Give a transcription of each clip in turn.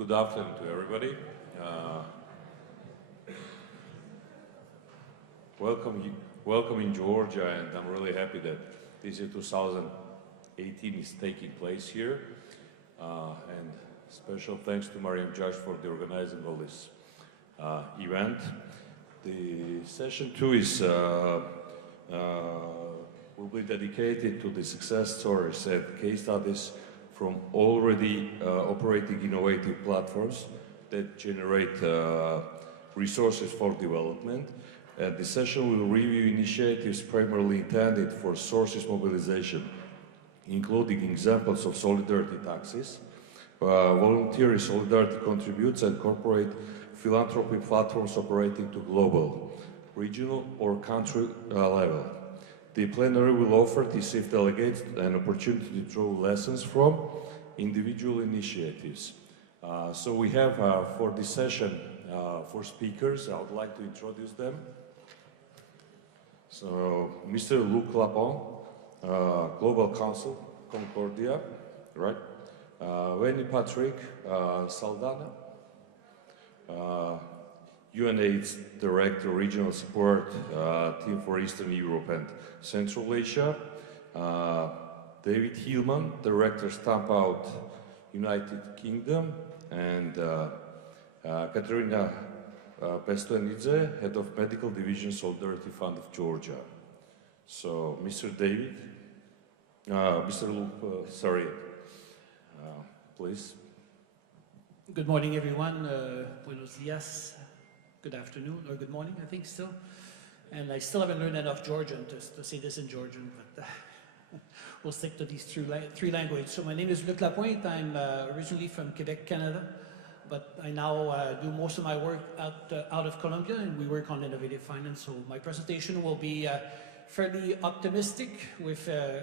Good afternoon to everybody. Welcome in Georgia, and I'm really happy that this year 2018 is taking place here. And special thanks to Mariam Judge for the organizing all this event. The session 2 is will be dedicated to the success stories and case studies from already operating innovative platforms that generate resources for development. The session will review initiatives primarily intended for sources mobilization, including examples of solidarity taxes, voluntary solidarity contributes, and corporate philanthropy platforms operating to global, regional, or country level. The plenary will offer TISIFF delegates an opportunity to draw lessons from individual initiatives. So we have for this session 4 speakers. I would like to introduce them. So Mr. Luc Lapon, Global Counsel, Concordia, right? Wendy Patrick Saldana, UNAIDS Director, Regional Support Team for Eastern Europe and Central Asia. David Hillman, Director, Stamp Out United Kingdom, and Katerina Pestoenidze, Head of Medical Division, Solidarity Fund of Georgia. So, Mr. David, Mr. Luke, sorry, please. Good morning, everyone. Buenos dias. Good afternoon, or good morning, I think, still. And I still haven't learned enough Georgian to say this in Georgian, but we'll stick to these 3 languages. So my name is Luc Lapointe. I'm originally from Quebec, Canada, but I now do most of my work out of Colombia, and we work on innovative finance. So my presentation will be fairly optimistic with a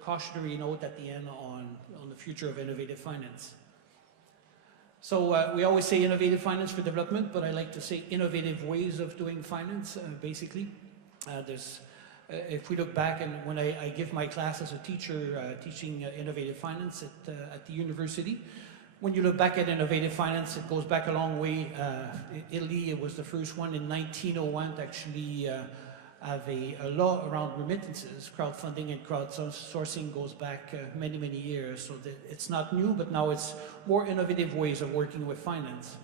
cautionary note at the end on the future of innovative finance. So we always say innovative finance for development, but I like to say innovative ways of doing finance, basically. If we look back, and when I give my class as a teacher teaching innovative finance at the university, when you look back at innovative finance, it goes back a long way. Italy, it was the first one in 1901 to actually have a law around remittances. Crowdfunding and crowdsourcing goes back many, many years. So it's not new, but now it's more innovative ways of working with finance.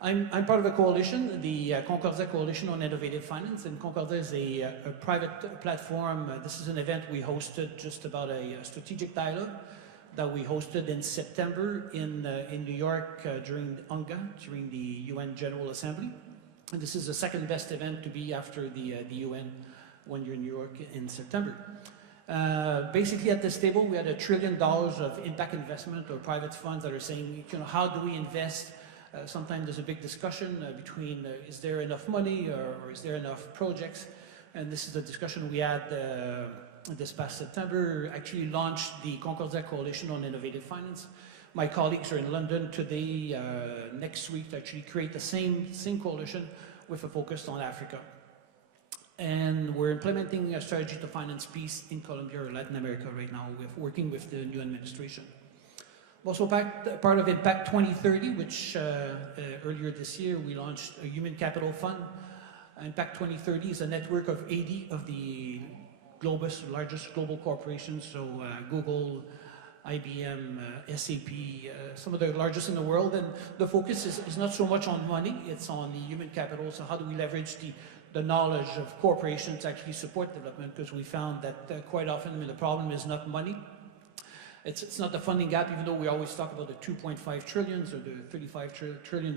I'm part of a coalition, the Concordia Coalition on Innovative Finance, and Concordia is a private platform. This is an event we hosted, just about a strategic dialogue that we hosted in September in New York during UNGA, during the UN General Assembly. And this is the second best event to be after the UN when you're in New York in September. Basically at this table we had $1 trillion of impact investment or private funds that are saying, you know, how do we invest? Sometimes there's a big discussion between is there enough money or is there enough projects? And this is the discussion we had this past September. Actually launched the Concordia Coalition on Innovative Finance. My colleagues are in London today, next week, to actually create the same coalition with a focus on Africa. And we're implementing a strategy to finance peace in Colombia or Latin America right now, working with the new administration. I'm also part of Impact 2030, which earlier this year we launched a human capital fund. Impact 2030 is a network of 80 of the largest global corporations, so Google, IBM, SAP, some of the largest in the world, and the focus is not so much on money, it's on the human capital. So how do we leverage the knowledge of corporations to actually support development? Because we found that quite often, I mean, the problem is not money. It's not the funding gap, even though we always talk about the 2.5 trillions or the $35 trillion.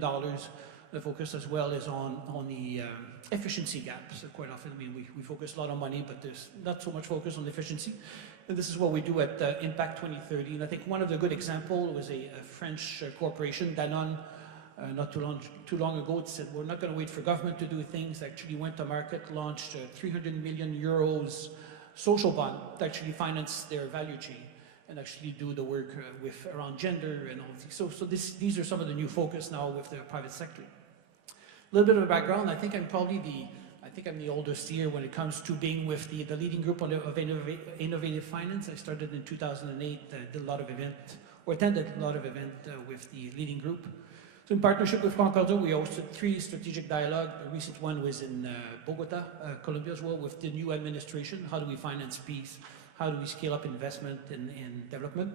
The focus as well is on the efficiency gap. So quite often, I mean, we focus a lot on money, but there's not so much focus on efficiency. And this is what we do at Impact 2030. And I think one of the good examples was a French corporation, Danone, not too long ago. It said, we're not going to wait for government to do things. Actually went to market, launched 300 million euros social bond to actually finance their value chain and actually do the work with around gender and all these. So these are some of the new focus now with the private sector. A little bit of a background. I think I'm the oldest here when it comes to being with the leading group of innovative finance. I started in 2008. I did a lot of events or attended a lot of events with the leading group. So in partnership with Concordia, we hosted 3 strategic dialogues. The recent one was in Bogota, Colombia as well, with the new administration. How do we finance peace? How do we scale up investment in development?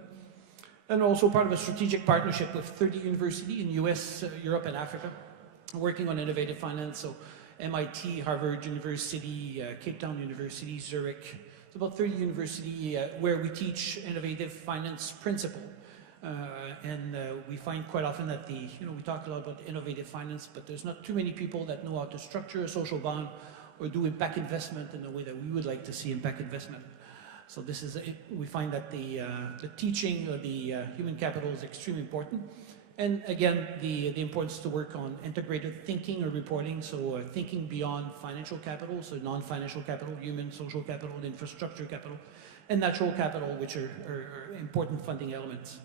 And also part of a strategic partnership with 30 universities in US, Europe, and Africa, working on innovative finance. So MIT, Harvard University, Cape Town University, Zurich. It's about 30 universities where we teach innovative finance principle. We find quite often that we talk a lot about innovative finance, but there's not too many people that know how to structure a social bond or do impact investment in the way that we would like to see impact investment. So this is, we find that the teaching of the human capital is extremely important. And again, the importance to work on integrated thinking or reporting, so thinking beyond financial capital, so non-financial capital, human, social capital, infrastructure capital, and natural capital, which are important funding elements.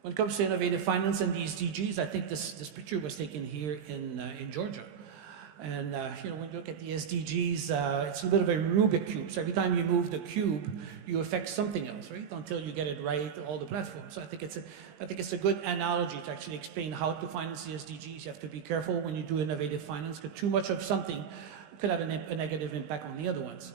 When it comes to innovative finance and the SDGs, I think this picture was taken here in Georgia. And when you look at the SDGs, it's a bit of a Rubik cube. So every time you move the cube, you affect something else, right? Until you get it right, all the platforms. So I think it's a good analogy to actually explain how to finance the SDGs. You have to be careful when you do innovative finance, because too much of something could have a negative impact on the other ones.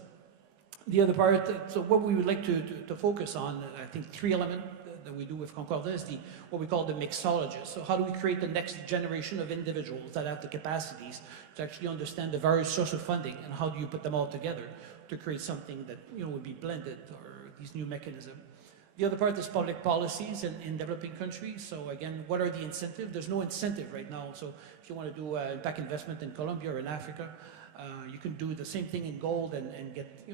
The other part, so what we would like to focus on, I think 3 elements that we do with Concordia is what we call the mixologist. So how do we create the next generation of individuals that have the capacities to actually understand the various sources of funding, and how do you put them all together to create something that would be blended, or these new mechanisms. The other part is public policies in developing countries. So again, what are the incentives? There's no incentive right now. So if you want to do impact investment in Colombia or in Africa, you can do the same thing in gold and get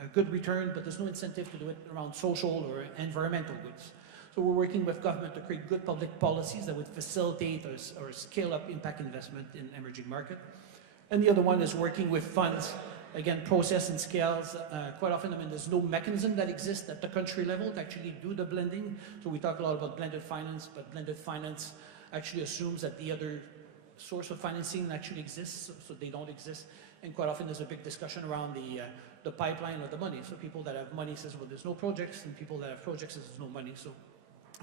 a good return, but there's no incentive to do it around social or environmental goods. So we're working with government to create good public policies that would facilitate or scale up impact investment in emerging market. And the other one is working with funds, again, process and scales. Quite often, there's no mechanism that exists at the country level to actually do the blending. So we talk a lot about blended finance, but blended finance actually assumes that the other source of financing actually exists, so they don't exist. And quite often there's a big discussion around the pipeline of the money. So people that have money says, well, there's no projects, and people that have projects says there's no money. So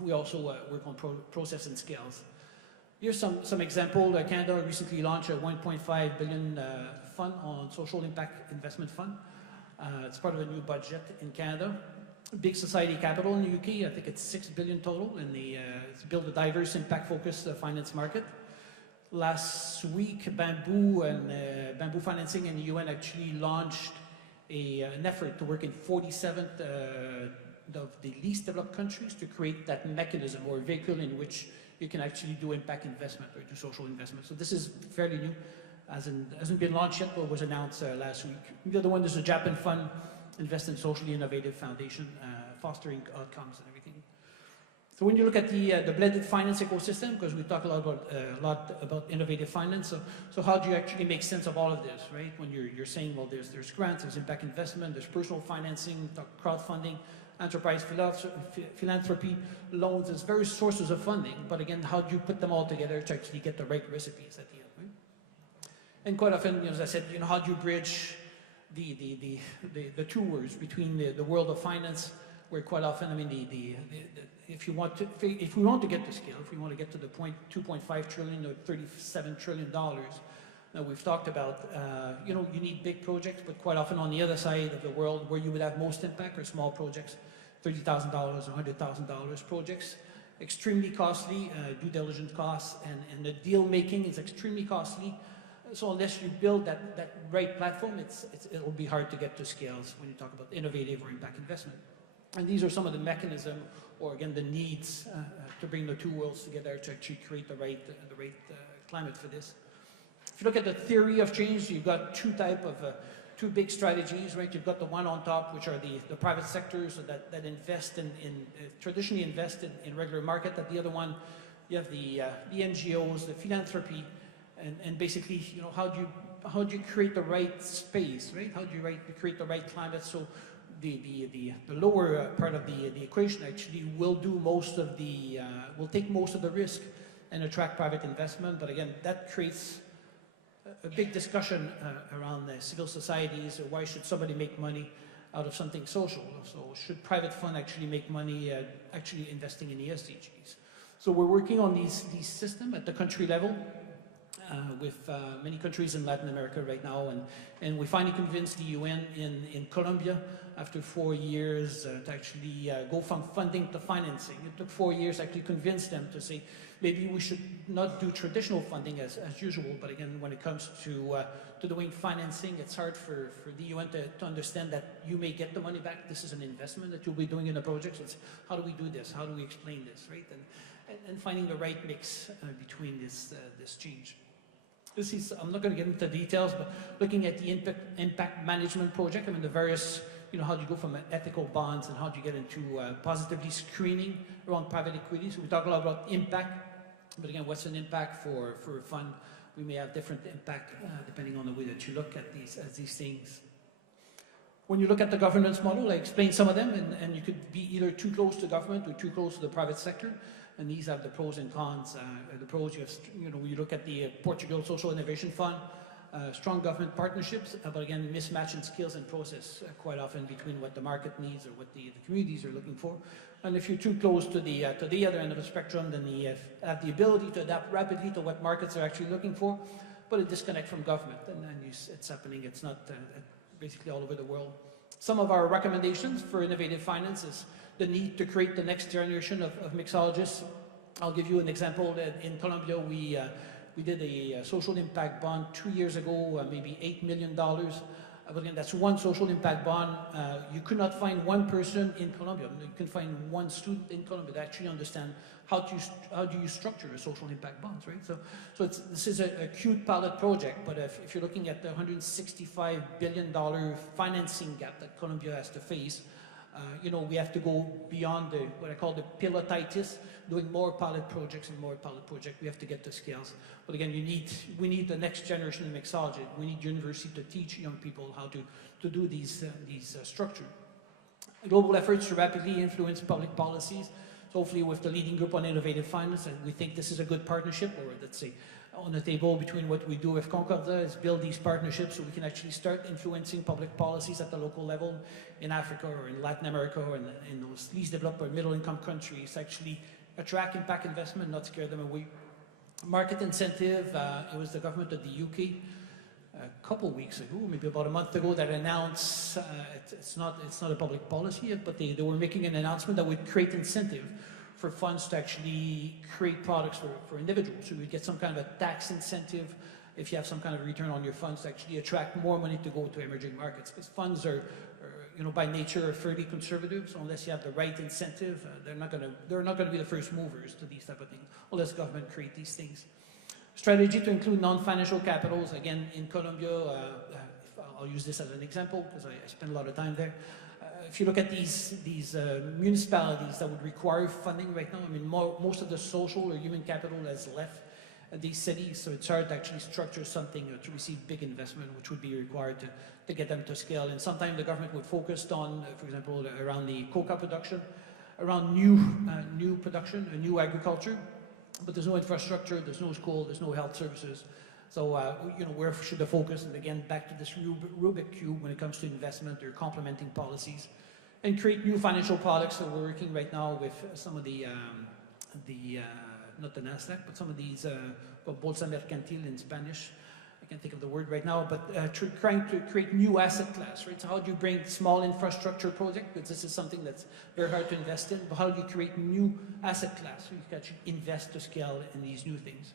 we also work on process and scales. Here's some example. Canada recently launched a 1.5 billion fund on social impact investment fund. It's part of a new budget in Canada. Big society capital in the UK, I think it's 6 billion total, and it's built a diverse impact-focused finance market. Last week, Bamboo Financing in the UN actually launched an effort to work in 47 of the least developed countries to create that mechanism or vehicle in which you can actually do impact investment or do social investment. So this is fairly new, hasn't been launched yet, but was announced last week. The other one is a Japan fund, invest in socially innovative foundation, fostering outcomes and everything. So when you look at the blended finance ecosystem, because we talk a lot about innovative finance, so how do you actually make sense of all of this, right? When you're saying, well, there's grants, there's impact investment, there's personal financing, crowdfunding, enterprise philanthropy, loans, there's various sources of funding, but again, how do you put them all together to actually get the right recipes at the end, right? And quite often, as I said, how do you bridge the two worlds between the world of finance, where quite often, if we want to get to scale, if we want to get to the $2.5 trillion or $37 trillion that we've talked about, you need big projects, but quite often on the other side of the world where you would have most impact are small projects, $30,000 or $100,000 projects, extremely costly, due diligence costs, and the deal making is extremely costly. So unless you build that right platform, it'll be hard to get to scales when you talk about innovative or impact investment. And these are some of the mechanisms, or again, the needs to bring the two worlds together to actually create the right climate for this. If you look at the theory of change, you've got two big strategies, right? You've got the one on top, which are the private sectors that invest traditionally invest in regular market. At the other one, you have the NGOs, the philanthropy, and basically, how do you create the right space, right? How do you create the right climate so the lower part of the equation actually will take most of the risk and attract private investment. But again, that creates a big discussion around civil societies. Why should somebody make money? out of something social. So should private fund actually make money actually investing in the SDGs? So we're working on these systems at the country level with many countries in Latin America right now, and we finally convinced the UN in Colombia after 4 years to actually go from funding to financing. It took 4 years to actually convince them to say maybe we should not do traditional funding as usual, but again, when it comes to doing financing, it's hard for the UN to understand that you may get the money back. This is an investment that you'll be doing in a project. So it's how do we do this? How do we explain this, right? And finding the right mix between this change. This is, I'm not going to get into details, but looking at the impact management project, I mean the various, how do you go from ethical bonds and how do you get into positively screening around private equity. So we talk a lot about impact, but again, what's an impact for a fund? We may have different impact depending on the way that you look at these things. When you look at the governance model, I explained some of them, and you could be either too close to government or too close to the private sector. And these have the pros and cons. The pros, you have, you look at the Portugal Social Innovation Fund, strong government partnerships, but again, mismatch in skills and process quite often between what the market needs or what the communities are looking for. And if you're too close to the other end of the spectrum, then you have the ability to adapt rapidly to what markets are actually looking for, but a disconnect from government. And it's happening, it's not basically all over the world. Some of our recommendations for innovative finance is the need to create the next generation of mixologists. I'll give you an example. That in Colombia, we did a social impact bond 2 years ago, maybe $8 million. But again, that's one social impact bond. You could not find one person in Colombia. You can find one student in Colombia that actually understand how do you structure a social impact bonds, right? So this is a cute pilot project, but if you're looking at the $165 billion financing gap that Colombia has to face, we have to go beyond what I call the pilotitis, doing more pilot projects and more pilot projects. We have to get to scales. But again, we need the next generation of mixology. We need university to teach young people how to do these structures. Global efforts to rapidly influence public policies. So hopefully with the leading group on innovative finance, and we think this is a good partnership, or let's say on the table between what we do with Concordia is build these partnerships so we can actually start influencing public policies at the local level in Africa or in Latin America or in those least developed or middle income countries, actually attract impact investment, not scare them away. Market incentive, it was the government of the UK a couple weeks ago, maybe about a month ago, that announced, it's not a public policy yet, but they were making an announcement that would create incentive for funds to actually create products for individuals. So you would get some kind of a tax incentive if you have some kind of return on your funds to actually attract more money to go to emerging markets. Because funds are by nature, fairly conservative. So unless you have the right incentive, they're not going to be the first movers to these type of things, unless government create these things. Strategy to include non-financial capitals. Again, in Colombia, I'll use this as an example because I spend a lot of time there. If you look at these municipalities that would require funding right now, I mean, most of the social or human capital has left these cities, so it's hard to actually structure something to receive big investment, which would be required to get them to scale. And sometimes the government would focus on, for example, around the coca production, around new production, new agriculture, but there's no infrastructure, there's no school, there's no health services. So, where should the focus? And again, back to this Rubik Cube when it comes to investment or complementing policies. And create new financial products. So we're working right now with some of the not the NASDAQ, but some of these, Bolsa Mercantil in Spanish. I can't think of the word right now, but trying to create new asset class, right? So how do you bring small infrastructure project, because this is something that's very hard to invest in, but how do you create new asset class so you can actually invest to scale in these new things?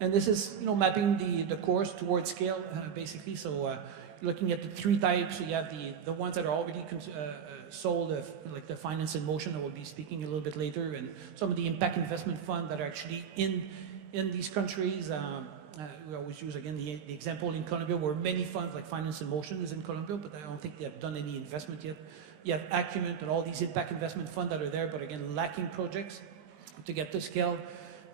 And this is, mapping the course towards scale, basically. So looking at the three types, so you have the ones that are already sold, like the finance in motion, I will be speaking a little bit later, and some of the impact investment fund that are actually in these countries. We always use, again, the example in Colombia, where many funds, like Finance in Motion is in Colombia, but I don't think they have done any investment yet. You have Acumen and all these impact investment funds that are there, but again, lacking projects to get to scale.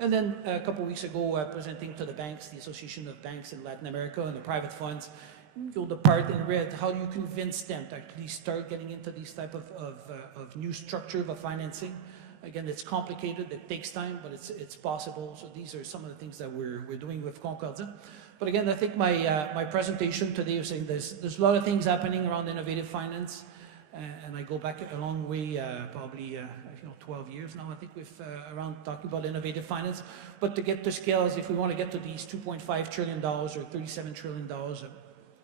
And then a couple of weeks ago, presenting to the banks, the Association of Banks in Latin America and the private funds, the part in red, how do you convince them to actually start getting into these type of new structure of financing Again, it's complicated, it takes time, but it's possible. So these are some of the things that we're doing with Concordia. But again, I think my presentation today was saying there's a lot of things happening around innovative finance, and I go back a long way, probably 12 years now, I think, with around talking about innovative finance. But to get to scales, if we want to get to these $2.5 trillion or $37 trillion,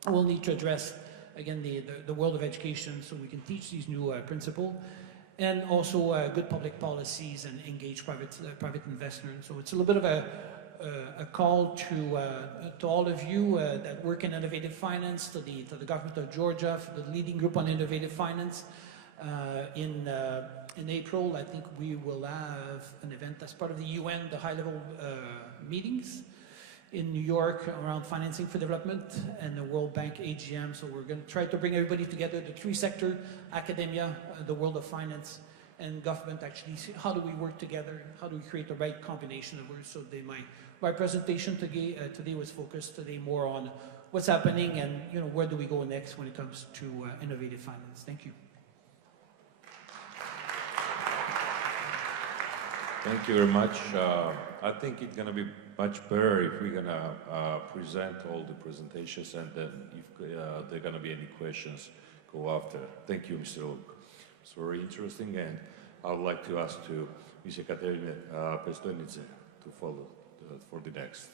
we'll need to address, again, the world of education, so we can teach these new principles. And also good public policies and engage private investors. So it's a little bit of a call to all of you that work in innovative finance, to the government of Georgia, for the leading group on innovative finance. In April, I think we will have an event as part of the UN, the high-level meetings in New York around financing for development, and the World Bank AGM. So we're going to try to bring everybody together, the three sector, academia, the world of finance, and government, actually see how do we work together, how do we create the right combination of words. So my presentation today was focused today more on what's happening and where do we go next when it comes to innovative finance. Thank you. Thank you very much. I think it's going to be much better if we're going to present all the presentations, and then if there are going to be any questions, go after. Thank you, Mr. Luke. It's very interesting, and I would like to ask to Ms. Ekaterina Pestonidze to follow for the next.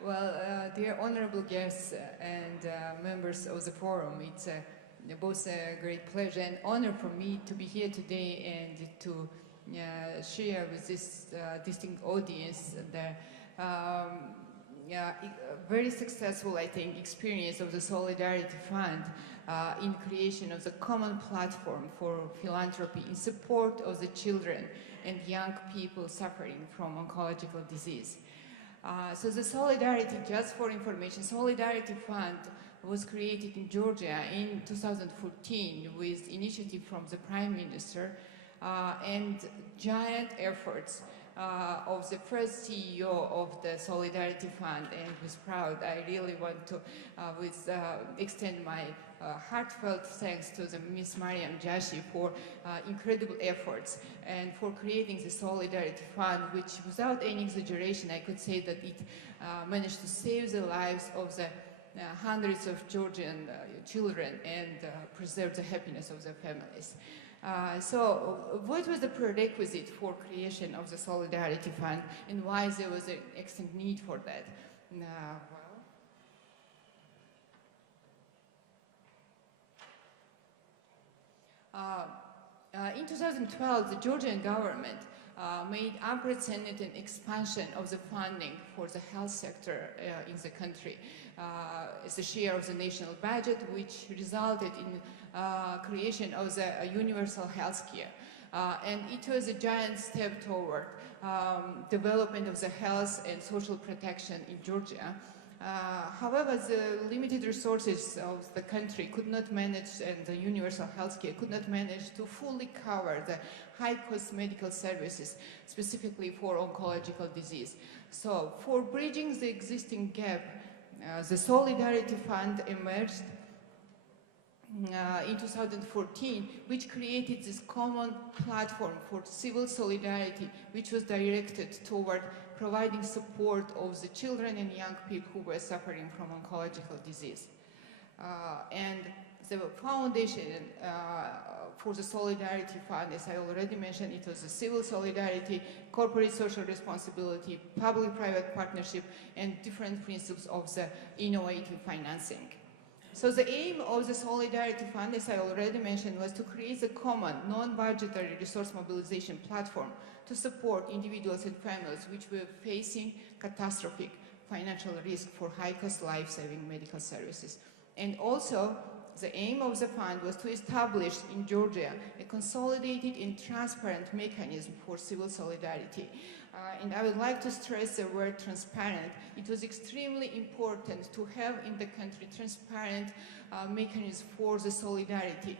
Well, dear honorable guests and members of the forum, it's both a great pleasure and honor for me to be here today and to share with this distinct audience the very successful, I think, experience of the Solidarity Fund in creation of the common platform for philanthropy in support of the children and young people suffering from oncological disease. So the Solidarity, just for information, Solidarity Fund was created in Georgia in 2014 with initiative from the Prime Minister and giant efforts of the first CEO of the Solidarity Fund, and was proud. I really want to extend my heartfelt thanks to the Miss Mariam Jashi for incredible efforts and for creating the Solidarity Fund, which, without any exaggeration, I could say that it managed to save the lives of the hundreds of Georgian children and preserve the happiness of their families. So what was the prerequisite for creation of the Solidarity Fund, and why there was an extent need for that? In 2012, the Georgian government made unprecedented expansion of the funding for the health sector in the country as a share of the national budget, which resulted in creation of the universal health care. And it was a giant step toward development of the health and social protection in Georgia. However, the limited resources of the country could not manage, and the universal health care could not manage to fully cover the high-cost medical services, specifically for oncological disease. So, for bridging the existing gap, the Solidarity Fund emerged in 2014, which created this common platform for civil solidarity, which was directed toward providing support of the children and young people who were suffering from oncological disease. And the foundation for the Solidarity Fund, as I already mentioned, it was a civil solidarity, corporate social responsibility, public-private partnership, and different principles of the innovative financing. So the aim of the Solidarity Fund, as I already mentioned, was to create a common, non-budgetary resource mobilization platform to support individuals and families which were facing catastrophic financial risk for high-cost life-saving medical services. And also, the aim of the fund was to establish in Georgia a consolidated and transparent mechanism for civil solidarity. And I would like to stress the word transparent. It was extremely important to have in the country transparent mechanism for the solidarity,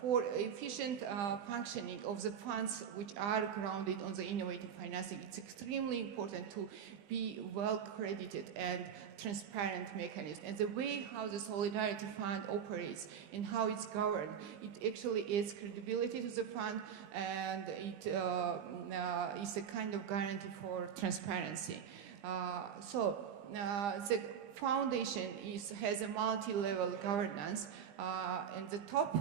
for efficient functioning of the funds which are grounded on the innovative financing. It's extremely important to be well credited and transparent mechanism. And the way how the Solidarity Fund operates and how it's governed, it actually adds credibility to the fund, and it is a kind of guarantee for transparency. The foundation has a multi-level governance, and the top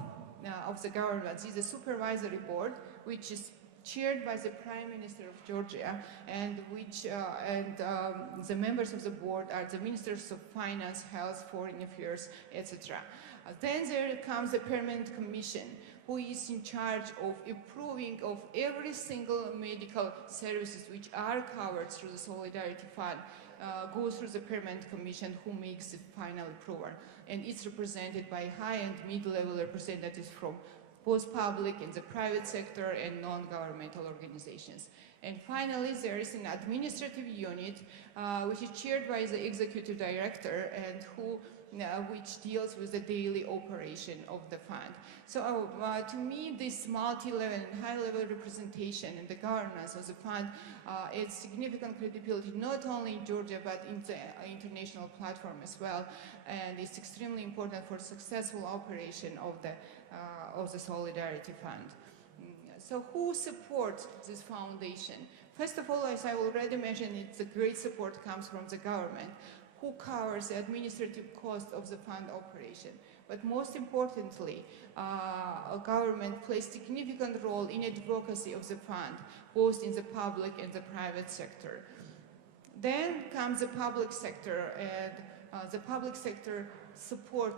of the governance is a supervisory board, which is chaired by the Prime Minister of Georgia, and the members of the board are the Ministers of Finance, Health, Foreign Affairs, etc. Then there comes the Permanent Commission, who is in charge of approving of every single medical services which are covered through the Solidarity Fund, goes through the Permanent Commission, who makes the final approval. And it's represented by high and mid-level representatives from both public and the private sector and non-governmental organizations. And finally, there is an administrative unit which is chaired by the executive director and which deals with the daily operation of the fund. So to me, this multi-level and high-level representation and the governance of the fund adds significant credibility not only in Georgia but in the international platform as well, and it's extremely important for successful operation of the Solidarity Fund. So who supports this foundation? First of all, as I already mentioned, the great support comes from the government, who covers the administrative cost of the fund operation. But most importantly, government plays a significant role in advocacy of the fund, both in the public and the private sector. Then comes the public sector, and the public sector support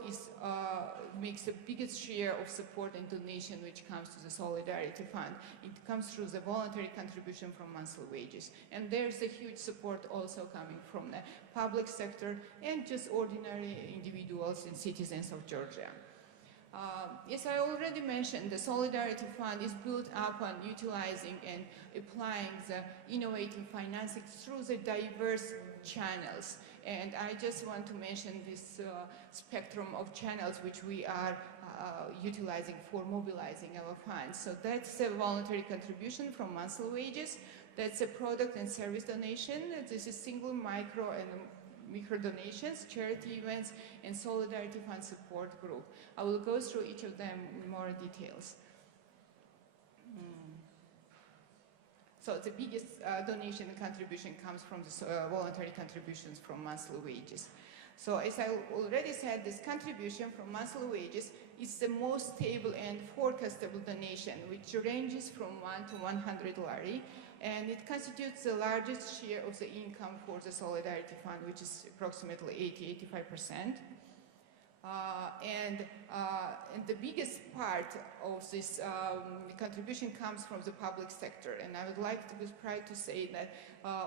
makes the biggest share of support and donation which comes to the Solidarity Fund. It comes through the voluntary contribution from monthly wages. And there's a huge support also coming from the public sector and just ordinary individuals and citizens of Georgia. As I already mentioned, the Solidarity Fund is built upon utilizing and applying the innovative financing through the diverse channels. And I just want to mention this spectrum of channels which we are utilizing for mobilizing our funds. So that's a voluntary contribution from monthly wages. That's a product and service donation. This is single, micro, and micro donations, charity events, and Solidarity Fund support group. I will go through each of them in more details. So the biggest donation and contribution comes from the voluntary contributions from monthly wages. So as I already said, this contribution from monthly wages is the most stable and forecastable donation, which ranges from 1 to 100 lari, and it constitutes the largest share of the income for the Solidarity Fund, which is approximately 80–85%. And the biggest part of this contribution comes from the public sector. And I would like to be proud to say that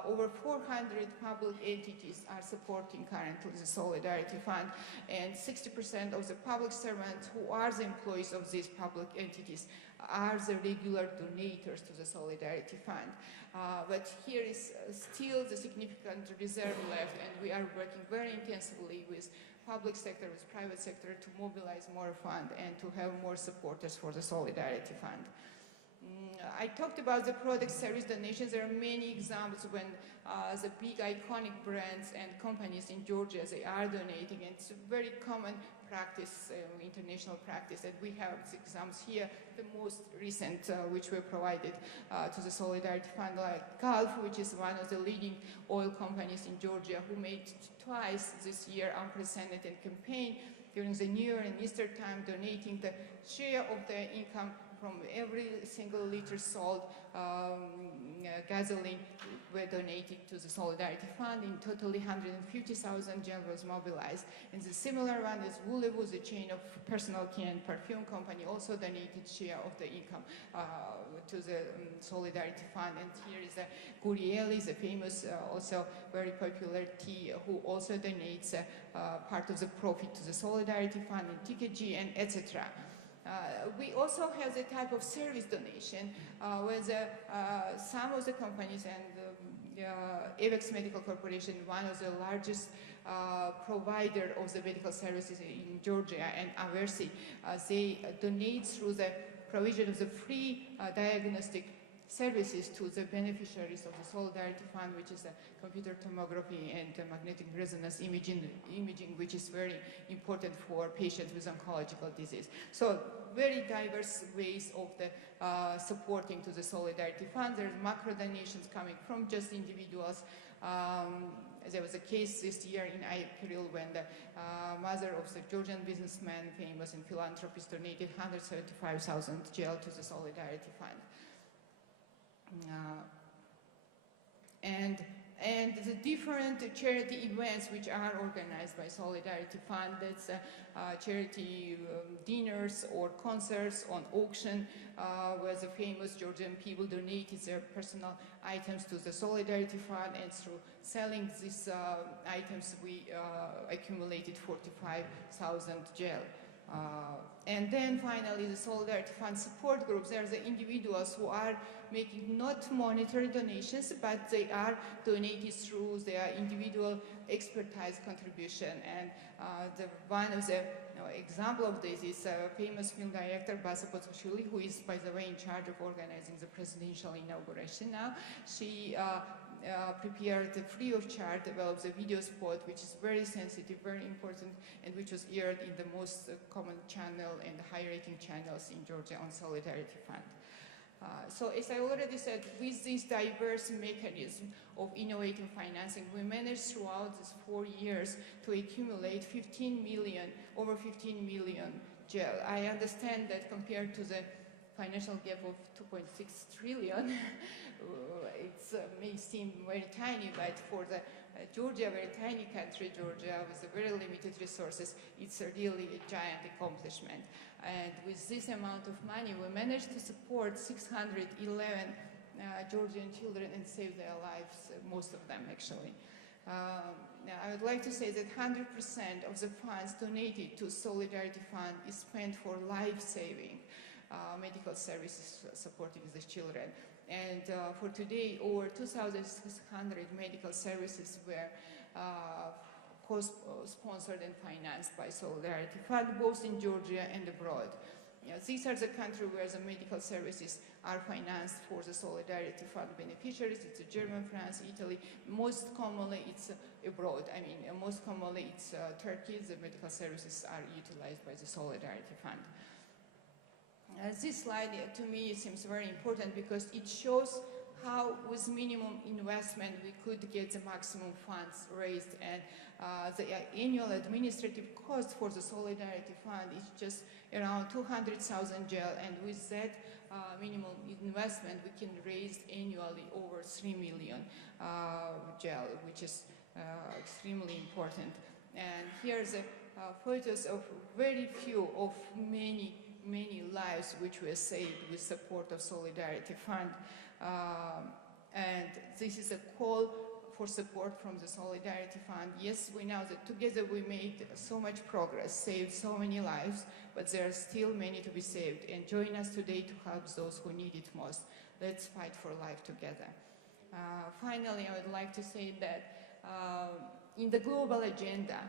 over 400 public entities are supporting currently the Solidarity Fund, and 60% of the public servants who are the employees of these public entities are the regular donators to the Solidarity Fund. But here is still the significant reserve left, and we are working very intensively with public sector, with private sector, to mobilize more fund and to have more supporters for the Solidarity Fund. I talked about the product service donations. There are many examples when the big iconic brands and companies in Georgia, they are donating, and it's a very common practice, international practice, and we have the examples here, the most recent which were provided to the Solidarity Fund, like Gulf, which is one of the leading oil companies in Georgia, who made twice this year unprecedented campaign during the New Year and Easter time, donating the share of their income from every single liter sold gasoline were donated to the Solidarity Fund. In totally 150,000 gel was mobilized. And the similar one is Voulez-Vous, the chain of personal care and perfume company, also donated share of the income to the Solidarity Fund. And here is Gurieli, the famous, also very popular tea, who also donates part of the profit to the Solidarity Fund in TKG and etc. We also have the type of service donation where some of the companies and AVEX Medical Corporation, one of the largest provider of the medical services in Georgia, and Aversi, they donate through the provision of the free diagnostic services to the beneficiaries of the Solidarity Fund, which is computer tomography and magnetic resonance imaging, which is very important for patients with oncological disease. So very diverse ways of the supporting to the Solidarity Fund. There's macro donations coming from just individuals. There was a case this year in April when the mother of the Georgian businessman, famous and philanthropist, donated 175,000 gel to the Solidarity Fund. And the different charity events which are organized by Solidarity Fund, that's charity dinners or concerts on auction, where the famous Georgian people donated their personal items to the Solidarity Fund, and through selling these items we accumulated 45,000 gel. And then finally the Solidarity Fund support groups, there are the individuals who are making not monetary donations, but they are donated through their individual expertise contribution. And one of the example of this is famous film director Basa Potsushvili, who is, by the way, in charge of organizing the presidential inauguration now. She prepared free of charge, developed a video spot which is very sensitive, very important, and which was aired in the most common channel and high-rating channels in Georgia on Solidarity Fund. So as I already said, with this diverse mechanism of innovative financing, we managed throughout these 4 years to accumulate over 15 million gel. I understand that compared to the financial gap of 2.6 trillion, it may seem very tiny, but for the Georgia, a very tiny country, Georgia, with very limited resources, it's really a giant accomplishment. And with this amount of money, we managed to support 611 Georgian children and save their lives, most of them actually. Now, I would like to say that 100% of the funds donated to Solidarity Fund is spent for life-saving medical services supporting these children. And for today, over 2,600 medical services were co-sponsored and financed by Solidarity Fund, both in Georgia and abroad. These are the countries where the medical services are financed for the Solidarity Fund beneficiaries. It's Germany, France, Italy. Most commonly, it's abroad. I mean, most commonly, it's Turkey. The medical services are utilized by the Solidarity Fund. This slide, to me, seems very important because it shows how, with minimum investment, we could get the maximum funds raised. And the annual administrative cost for the Solidarity Fund is just around 200,000 gel. And with that minimum investment, we can raise annually over 3 million gel, which is extremely important. And here's photos of very few of many lives which were saved with support of Solidarity Fund. And this is a call for support from the Solidarity Fund. Yes, we know that together we made so much progress, saved so many lives, but there are still many to be saved. And join us today to help those who need it most. Let's fight for life together. Finally, I would like to say that in the global agenda,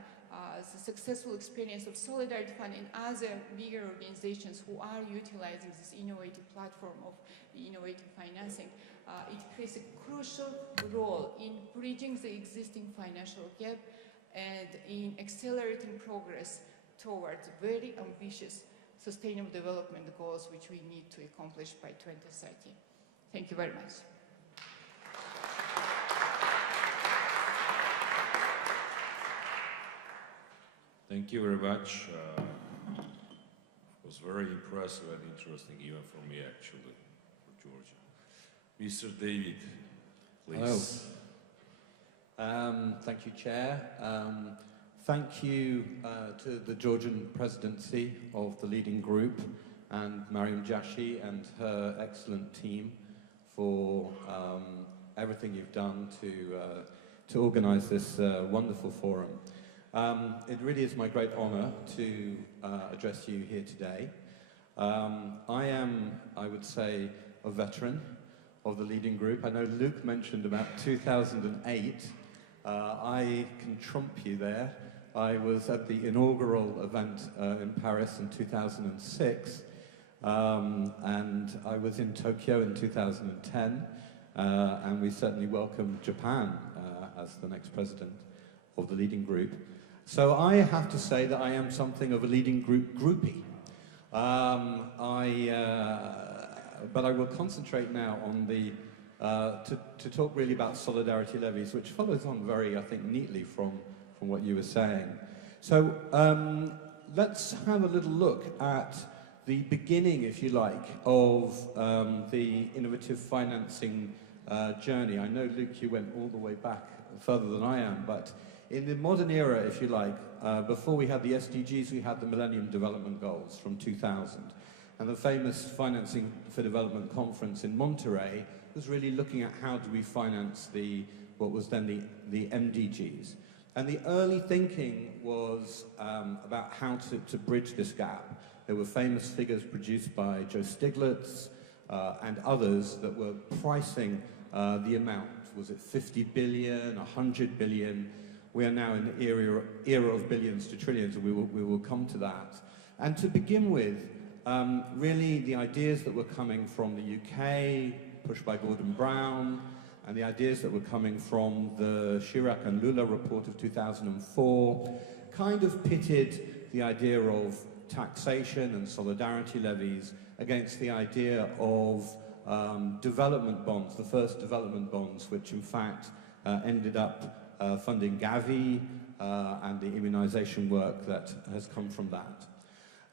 the successful experience of Solidarity Fund and other bigger organizations who are utilizing this innovative platform of innovative financing, it plays a crucial role in bridging the existing financial gap and in accelerating progress towards very ambitious sustainable development goals which we need to accomplish by 2030. Thank you very much. Thank you very much. It was very impressive and interesting even for me, actually, for Georgia. Mr. David. please. Hello. Thank you, Chair. Thank you to the Georgian presidency of the leading group and Mariam Jashi and her excellent team for everything you've done to organise this wonderful forum. It really is my great honour to address you here today. I am, I would say, a veteran of the leading group. I know Luke mentioned about 2008. I can trump you there. I was at the inaugural event in Paris in 2006, and I was in Tokyo in 2010, and we certainly welcomed Japan as the next president of the leading group. So I have to say that I am something of a leading group groupie. But I will concentrate now on the to talk really about solidarity levies, which follows on very, I think, neatly from what you were saying. So let's have a little look at the beginning, if you like, of the innovative financing journey. I know, Luke, you went all the way back further than I am, but in the modern era, if you like, before we had the SDGs, we had the Millennium Development Goals from 2000. And the famous Financing for Development conference in Monterey was really looking at how do we finance what was then the MDGs. And the early thinking was about how to bridge this gap. There were famous figures produced by Joe Stiglitz and others that were pricing the amount. Was it 50 billion, 100 billion? We are now in the era of billions to trillions, and we will come to that. And to begin with, really the ideas that were coming from the UK, pushed by Gordon Brown, and the ideas that were coming from the Chirac and Lula report of 2004 kind of pitted the idea of taxation and solidarity levies against the idea of development bonds, the first development bonds, which in fact ended up funding Gavi and the immunisation work that has come from that.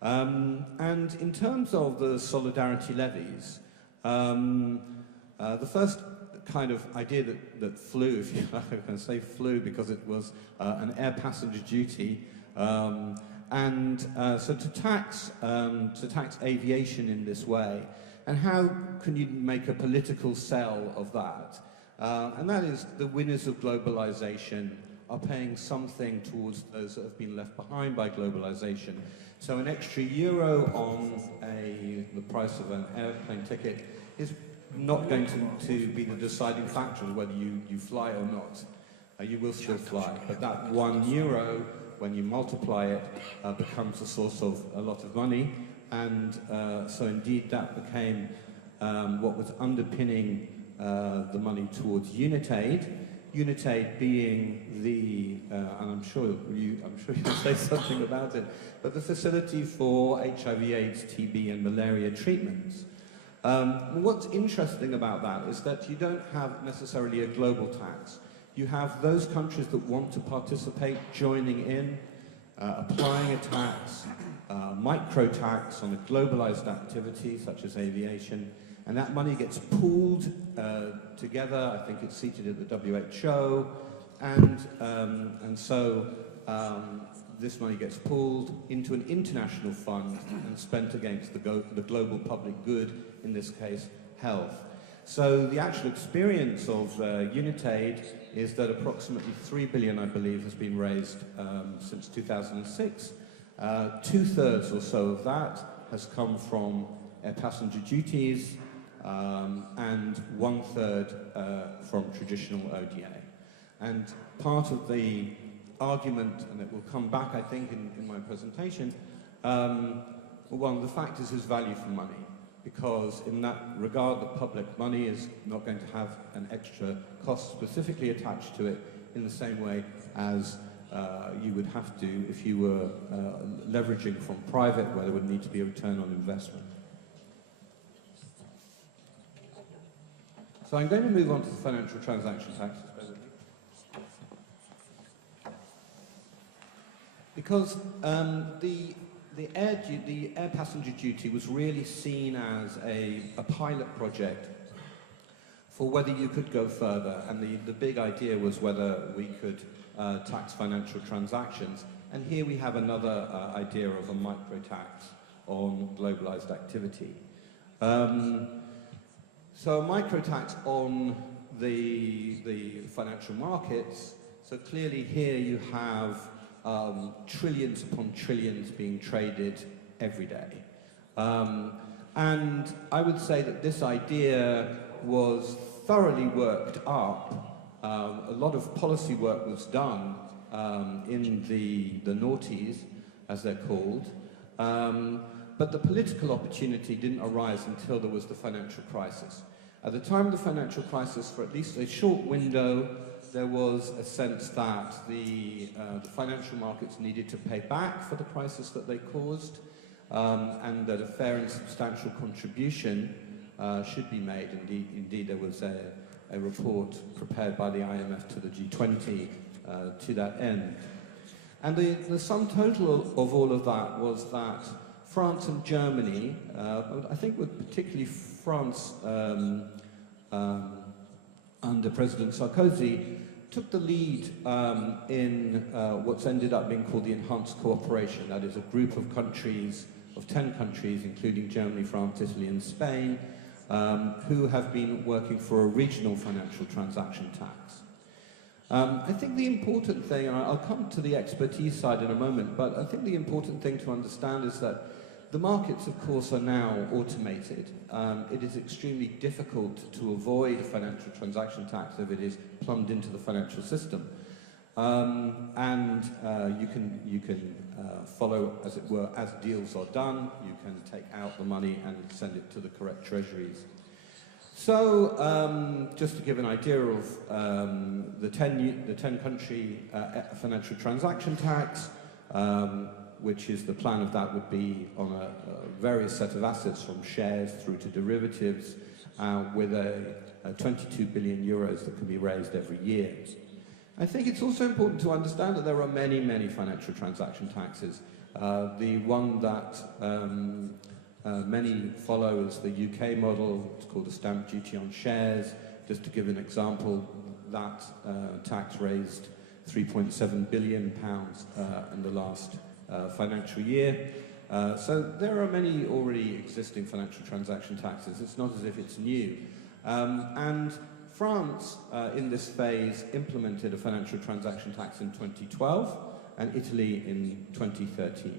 And in terms of the solidarity levies, the first kind of idea that flew, if you like, I can say flew because it was an air passenger duty, and so to tax aviation in this way, and how can you make a political sell of that? And that is the winners of globalization are paying something towards those that have been left behind by globalization. So an extra euro on the price of an airplane ticket is not going to be the deciding factor of whether you fly or not. You will still fly, but that €1, when you multiply it, becomes a source of a lot of money. And so indeed that became what was underpinning the money towards UNITAID. UNITAID being the, and I'm sure you'll say something about it, but the facility for HIV/AIDS, TB and malaria treatments. What's interesting about that is that you don't have necessarily a global tax. You have those countries that want to participate joining in, applying a tax, micro tax on a globalized activity such as aviation, and that money gets pooled together. I think it's seated at the WHO, and so this money gets pooled into an international fund and spent against the global public good, in this case, health. So the actual experience of UNITAID is that approximately 3 billion, I believe, has been raised since 2006. 2/3 or so of that has come from air passenger duties, and 1/3 from traditional ODA. And part of the argument, and it will come back, I think, in my presentation, one of the factors is value for money, because in that regard, the public money is not going to have an extra cost specifically attached to it in the same way as you would have to if you were leveraging from private, where there would need to be a return on investment. So I'm going to move on to the financial transaction tax, because the air passenger duty was really seen as a pilot project for whether you could go further, and the big idea was whether we could tax financial transactions. And here we have another idea of a micro-tax on globalized activity. So a micro-tax on the financial markets. So clearly here you have trillions upon trillions being traded every day. And I would say that this idea was thoroughly worked up. A lot of policy work was done in the noughties, as they're called. But the political opportunity didn't arise until there was the financial crisis. At the time of the financial crisis, for at least a short window, there was a sense that the financial markets needed to pay back for the crisis that they caused, and that a fair and substantial contribution should be made. Indeed, there was a report prepared by the IMF to the G20 to that end. And the sum total of all of that was that France and Germany, I think particularly France under President Sarkozy, took the lead in what's ended up being called the Enhanced Cooperation. That is a group of countries, of 10 countries, including Germany, France, Italy and Spain, who have been working for a regional financial transaction tax. I think the important thing, and I'll come to the expertise side in a moment, but I think the important thing to understand is that the markets, of course, are now automated. It is extremely difficult to avoid a financial transaction tax if it is plumbed into the financial system. And you can follow, as it were, as deals are done. You can take out the money and send it to the correct treasuries. So, just to give an idea of the 10 country financial transaction tax, which is the plan of that would be on a various set of assets from shares through to derivatives, with a 22 billion euros that can be raised every year. I think it's also important to understand that there are many, many financial transaction taxes. The one that many follow is the UK model. It's called a stamp duty on shares. Just to give an example, that tax raised £3.7 billion in the last financial year. So there are many already existing financial transaction taxes. It's not as if it's new. And France, in this phase, implemented a financial transaction tax in 2012, and Italy in 2013.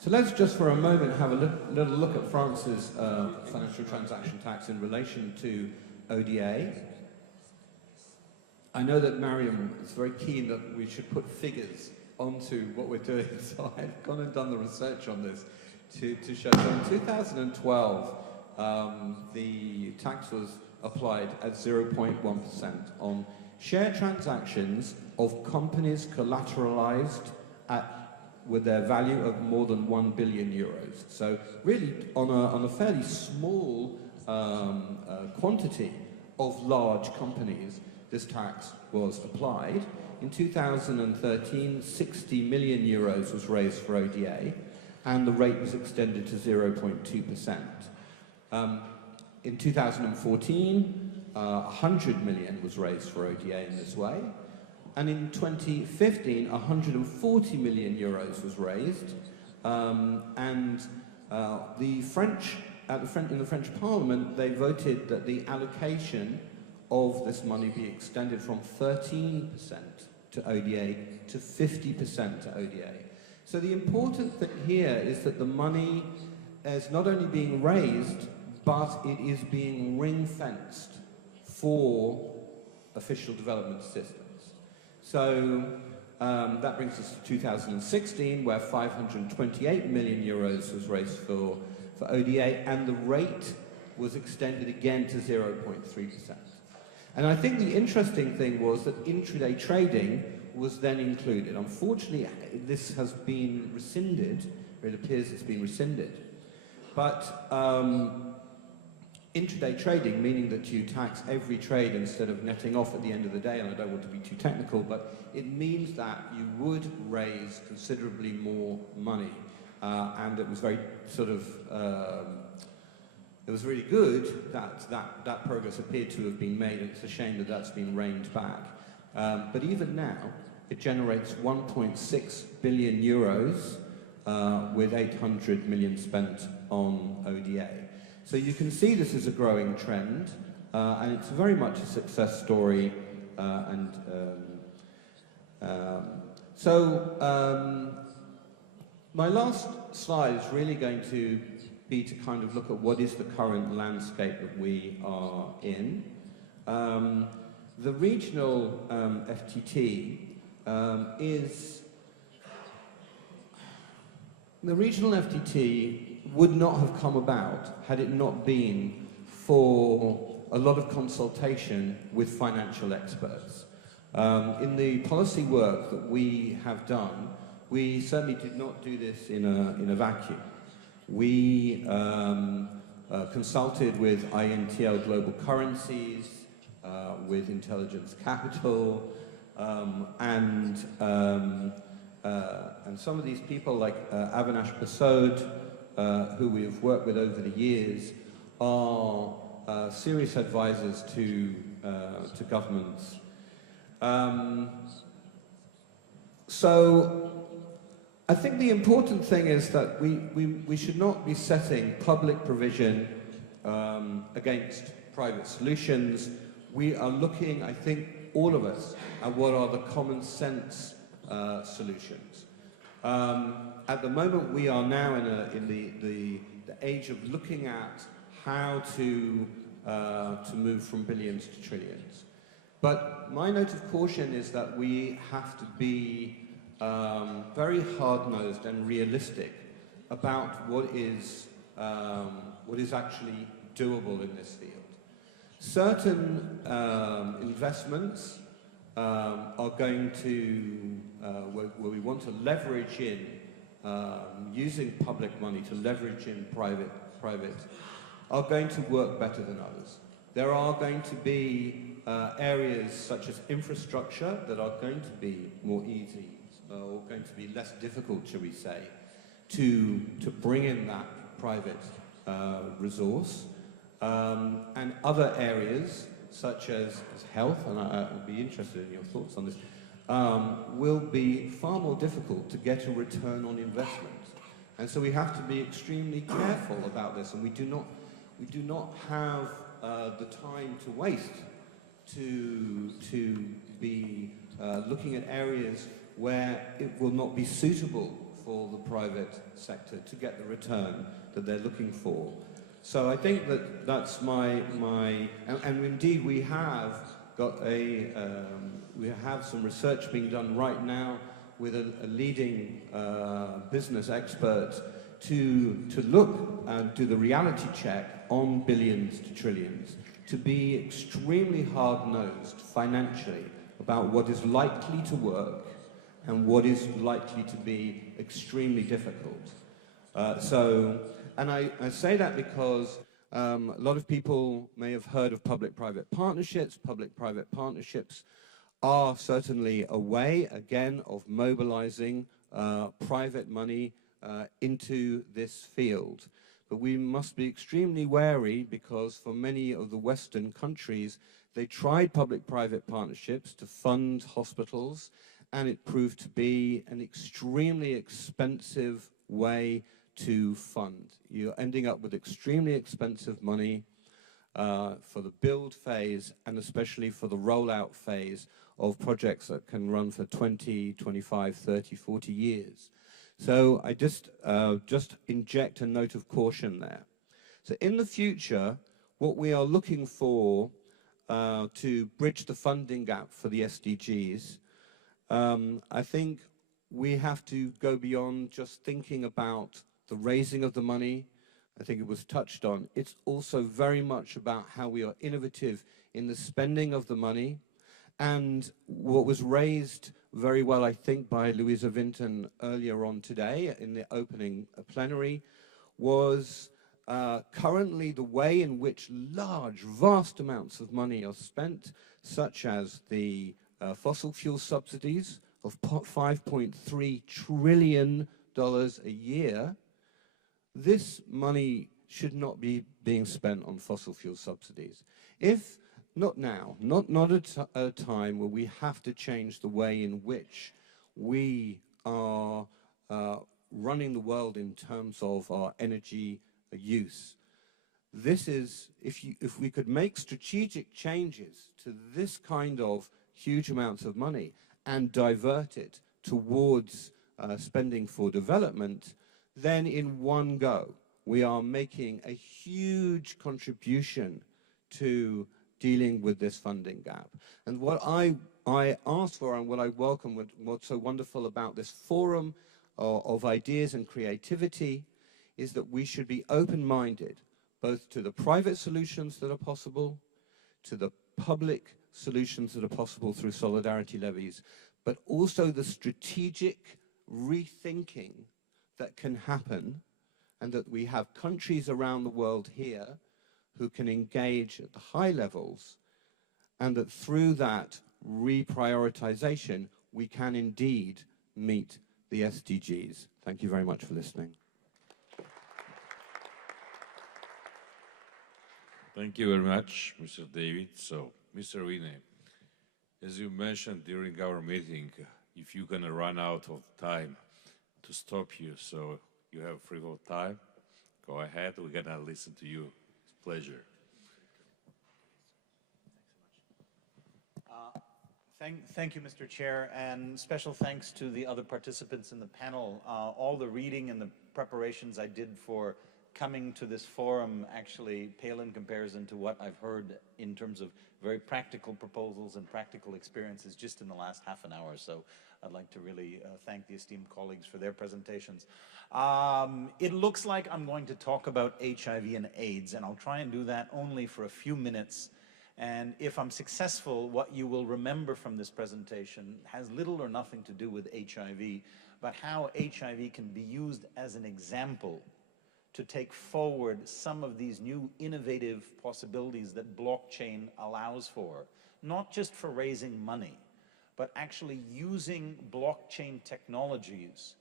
So let's just for a moment have a little look at France's financial transaction tax in relation to ODA. I know that Mariam is very keen that we should put figures onto what we're doing, so I've gone and done the research on this to show. So in 2012, the tax was applied at 0.1% on share transactions of companies collateralized with their value of more than 1 billion euros. So really on a fairly small quantity of large companies, this tax was applied. In 2013, 60 million euros was raised for ODA, and the rate was extended to 0.2%. In 2014, 100 million was raised for ODA in this way. And in 2015, 140 million euros was raised. In the French Parliament, they voted that the allocation of this money be extended from 13% to ODA to 50% to ODA. So the important thing here is that the money is not only being raised, but it is being ring-fenced for official development assistance. So that brings us to 2016, where 528 million euros was raised for ODA, and the rate was extended again to 0.3%. And I think the interesting thing was that intraday trading was then included. Unfortunately, this has been rescinded, or it appears it's been rescinded. But intraday trading, meaning that you tax every trade instead of netting off at the end of the day, and I don't want to be too technical, but it means that you would raise considerably more money. And it was very sort of it was really good that progress appeared to have been made, and it's a shame that that's been reined back. But even now, it generates 1.6 billion euros with 800 million spent on ODA. So you can see this is a growing trend, and it's very much a success story. My last slide is really going to be to kind of look at what is the current landscape that we are in. The regional FTT the regional FTT would not have come about had it not been for a lot of consultation with financial experts. In the policy work that we have done, we certainly did not do this in a vacuum. We consulted with INTL Global Currencies, with Intelligence Capital, and some of these people like Avinash Basod, who we have worked with over the years, are serious advisors to governments. So I think the important thing is that we should not be setting public provision against private solutions. We are looking, I think, all of us, at what are the common sense solutions. At the moment, we are now in the age of looking at how to move from billions to trillions. But my note of caution is that we have to be very hard-nosed and realistic about what is actually doable in this field. Certain investments are going to, where we want to leverage in, using public money to leverage in private, are going to work better than others. There are going to be areas such as infrastructure that are going to be more easy, or going to be less difficult, shall we say, to bring in that private resource. And other areas, such as health, and I would be interested in your thoughts on this, will be far more difficult to get a return on investment. And so we have to be extremely careful about this, and we do not have the time to waste to be looking at areas where it will not be suitable for the private sector to get the return that they're looking for. So I think that that's and indeed we have got we have some research being done right now with a leading business expert to look and do the reality check on billions to trillions, to be extremely hard-nosed financially about what is likely to work and what is likely to be extremely difficult. And I say that because a lot of people may have heard of public-private partnerships. Public-private partnerships are certainly a way, again, of mobilizing private money into this field. But we must be extremely wary because for many of the Western countries, they tried public-private partnerships to fund hospitals, and it proved to be an extremely expensive way to fund. You're ending up with extremely expensive money for the build phase and especially for the rollout phase of projects that can run for 20, 25, 30, 40 years. So I just inject a note of caution there. So in the future, what we are looking for to bridge the funding gap for the SDGs, I think we have to go beyond just thinking about the raising of the money. I think it was touched on. It's also very much about how we are innovative in the spending of the money. And what was raised very well, I think, by Louisa Vinton earlier on today in the opening plenary was currently the way in which large, vast amounts of money are spent, such as the fossil fuel subsidies of $5.3 trillion a year. This money should not be being spent on fossil fuel subsidies. If not now, not at a time where we have to change the way in which we are running the world in terms of our energy use. This is, if we could make strategic changes to this kind of huge amounts of money and divert it towards spending for development, then in one go, we are making a huge contribution to dealing with this funding gap. And what I asked for and what I welcome, what's so wonderful about this forum of ideas and creativity, is that we should be open-minded, both to the private solutions that are possible, to the public solutions that are possible through solidarity levies, but also the strategic rethinking that can happen, and that we have countries around the world here who can engage at the high levels, and that through that reprioritization, we can indeed meet the SDGs. Thank you very much for listening. Thank you very much, Mr. David. So, Mr. Winne, as you mentioned during our meeting, if you're going to run out of time to stop you, so you have free of time, go ahead. We're going to listen to you. It's a pleasure. Thank you, Mr. Chair, and special thanks to the other participants in the panel. All the reading and the preparations I did for coming to this forum actually pale in comparison to what I've heard in terms of very practical proposals and practical experiences just in the last half an hour. So I'd like to really thank the esteemed colleagues for their presentations. It looks like I'm going to talk about HIV and AIDS, and I'll try and do that only for a few minutes. And if I'm successful, what you will remember from this presentation has little or nothing to do with HIV, but how HIV can be used as an example to take forward some of these new innovative possibilities that blockchain allows for, not just for raising money, but actually using blockchain technologies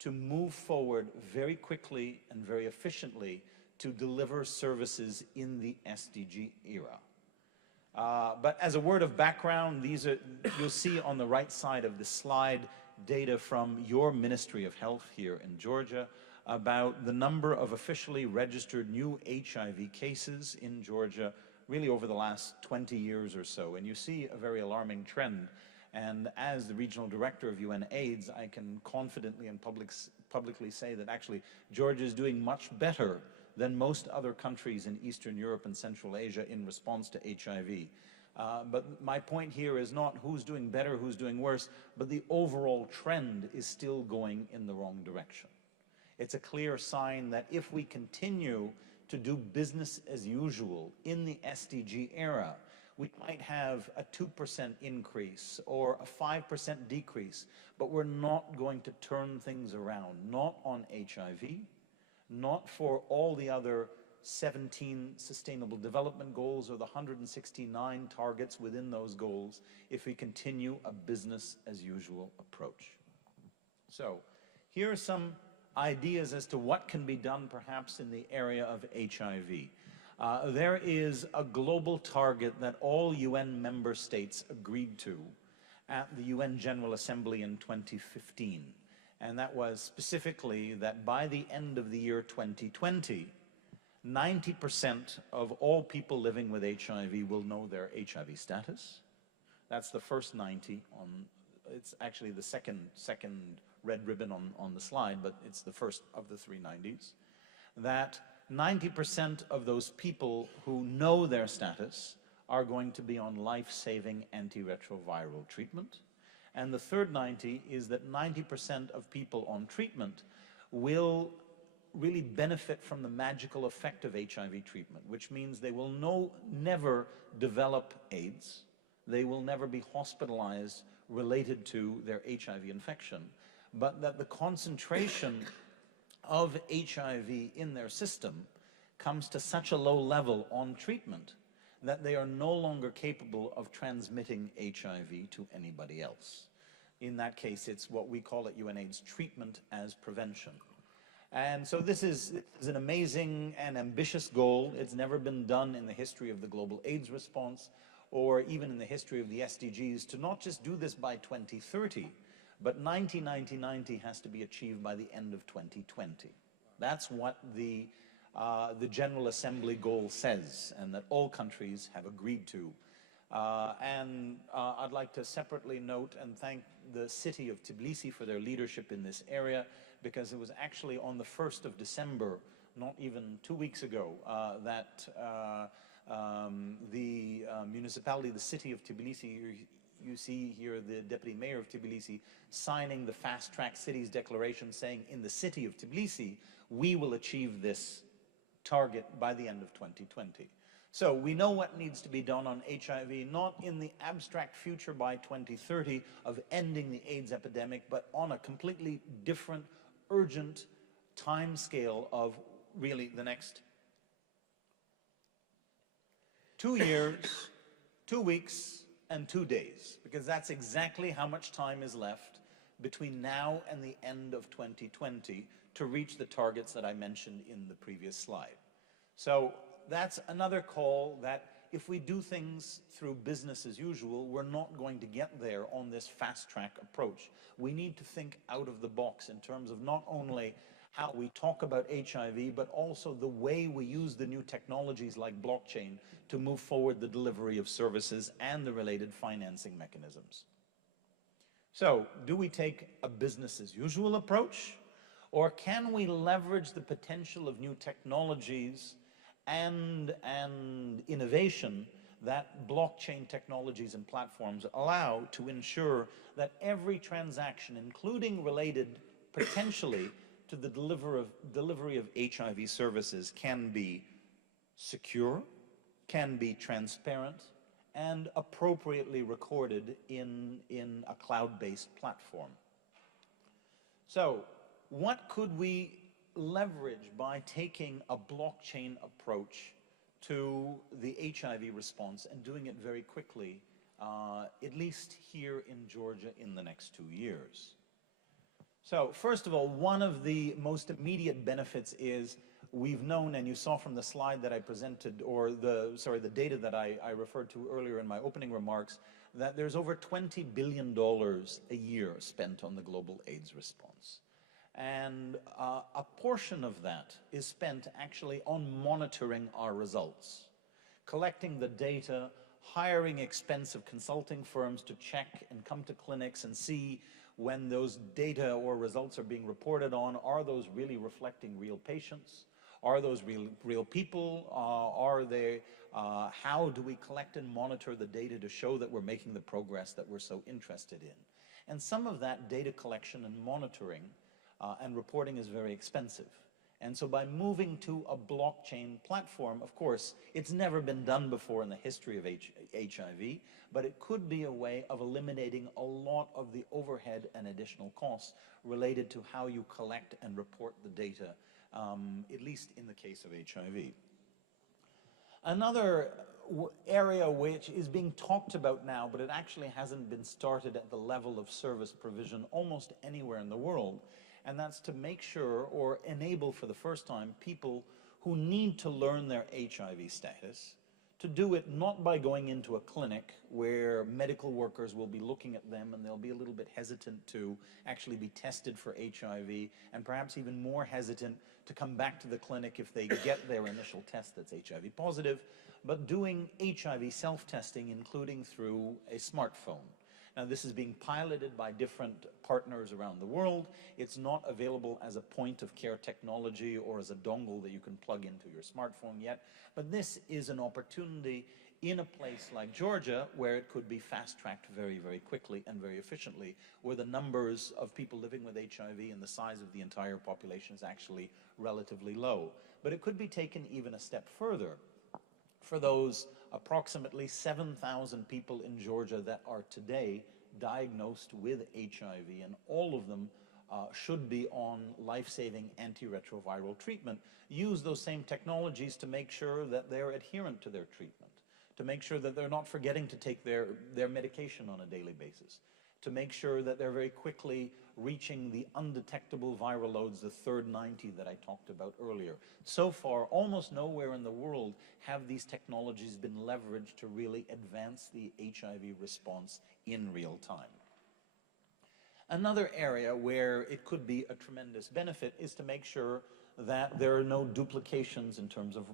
to move forward very quickly and very efficiently to deliver services in the SDG era. But as a word of background, these are, you'll see on the right side of the slide, data from your Ministry of Health here in Georgia about the number of officially registered new HIV cases in Georgia really over the last 20 years or so. And you see a very alarming trend. And as the regional director of UN AIDS, I can confidently and publicly say that actually Georgia is doing much better than most other countries in Eastern Europe and Central Asia in response to HIV. But my point here is not who's doing better, who's doing worse, but the overall trend is still going in the wrong direction. It's a clear sign that if we continue to do business as usual in the SDG era, we might have a 2% increase or a 5% decrease, but we're not going to turn things around, not on HIV, not for all the other 17 Sustainable Development Goals or the 169 targets within those goals if we continue a business as usual approach. So here are some ideas as to what can be done perhaps in the area of HIV. There is a global target that all UN member states agreed to at the UN General Assembly in 2015. And that was specifically that by the end of the year 2020, 90% of all people living with HIV will know their HIV status. That's the first 90 on, it's actually the second red ribbon on the slide, but it's the first of the three 90s. That 90% of those people who know their status are going to be on life-saving antiretroviral treatment. And the third 90 is that 90% of people on treatment will really benefit from the magical effect of HIV treatment, which means they will never develop AIDS. They will never be hospitalized related to their HIV infection, but that the concentration of HIV in their system comes to such a low level on treatment that they are no longer capable of transmitting HIV to anybody else. In that case, it's what we call at UNAIDS treatment as prevention. And so this is an amazing and ambitious goal. It's never been done in the history of the global AIDS response or even in the history of the SDGs to not just do this by 2030, but 90-90-90 has to be achieved by the end of 2020. That's what the General Assembly goal says, and that all countries have agreed to. I'd like to separately note and thank the city of Tbilisi for their leadership in this area, because it was actually on the 1st of December, not even 2 weeks ago, that the municipality, the city of Tbilisi, you see here the deputy mayor of Tbilisi signing the fast-track cities declaration saying in the city of Tbilisi, we will achieve this target by the end of 2020. So we know what needs to be done on HIV, not in the abstract future by 2030 of ending the AIDS epidemic, but on a completely different, urgent timescale of really the next 2 years, 2 weeks, and 2 days, because that's exactly how much time is left between now and the end of 2020 to reach the targets that I mentioned in the previous slide. So that's another call that if we do things through business as usual, we're not going to get there on this fast-track approach. We need to think out of the box in terms of not only how we talk about HIV, but also the way we use the new technologies like blockchain to move forward the delivery of services and the related financing mechanisms. So, do we take a business as usual approach, or can we leverage the potential of new technologies and innovation that blockchain technologies and platforms allow to ensure that every transaction, including related potentially to the delivery of HIV services, can be secure, can be transparent, and appropriately recorded in a cloud-based platform. So, what could we leverage by taking a blockchain approach to the HIV response and doing it very quickly, at least here in Georgia in the next 2 years? So, first of all, one of the most immediate benefits is we've known, and you saw from the slide that I presented, or the data that I referred to earlier in my opening remarks, that there's over $20 billion a year spent on the global AIDS response. And a portion of that is spent actually on monitoring our results, collecting the data, hiring expensive consulting firms to check and come to clinics and see when those data or results are being reported on, are those really reflecting real patients? Are those real people? How do we collect and monitor the data to show that we're making the progress that we're so interested in? And some of that data collection and monitoring and reporting is very expensive. And so by moving to a blockchain platform, of course, it's never been done before in the history of HIV, but it could be a way of eliminating a lot of the overhead and additional costs related to how you collect and report the data, at least in the case of HIV. Another area which is being talked about now, but it actually hasn't been started at the level of service provision almost anywhere in the world, and that's to make sure or enable for the first time people who need to learn their HIV status to do it not by going into a clinic where medical workers will be looking at them and they'll be a little bit hesitant to actually be tested for HIV, and perhaps even more hesitant to come back to the clinic if they get their initial test that's HIV positive, but doing HIV self-testing, including through a smartphone. Now, this is being piloted by different partners around the world. It's not available as a point-of-care technology or as a dongle that you can plug into your smartphone yet, but this is an opportunity in a place like Georgia where it could be fast-tracked very, very quickly and very efficiently, where the numbers of people living with HIV and the size of the entire population is actually relatively low. But it could be taken even a step further for those approximately 7,000 people in Georgia that are today diagnosed with HIV, and all of them should be on life-saving antiretroviral treatment. Use those same technologies to make sure that they're adherent to their treatment, to make sure that they're not forgetting to take their medication on a daily basis, to make sure that they're very quickly reaching the undetectable viral loads, the third 90 that I talked about earlier. So far, almost nowhere in the world have these technologies been leveraged to really advance the HIV response in real time. Another area where it could be a tremendous benefit is to make sure that there are no duplications in terms of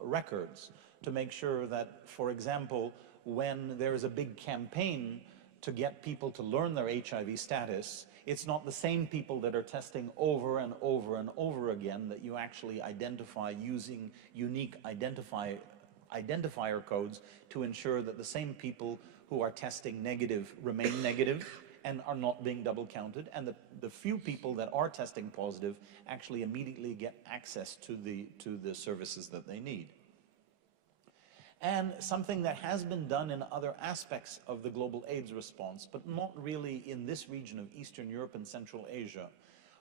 records, to make sure that, for example, when there is a big campaign to get people to learn their HIV status, it's not the same people that are testing over and over and over again that you actually identify using unique identifier codes to ensure that the same people who are testing negative remain negative and are not being double counted, and the few people that are testing positive actually immediately get access to the services that they need. And something that has been done in other aspects of the global AIDS response, but not really in this region of Eastern Europe and Central Asia,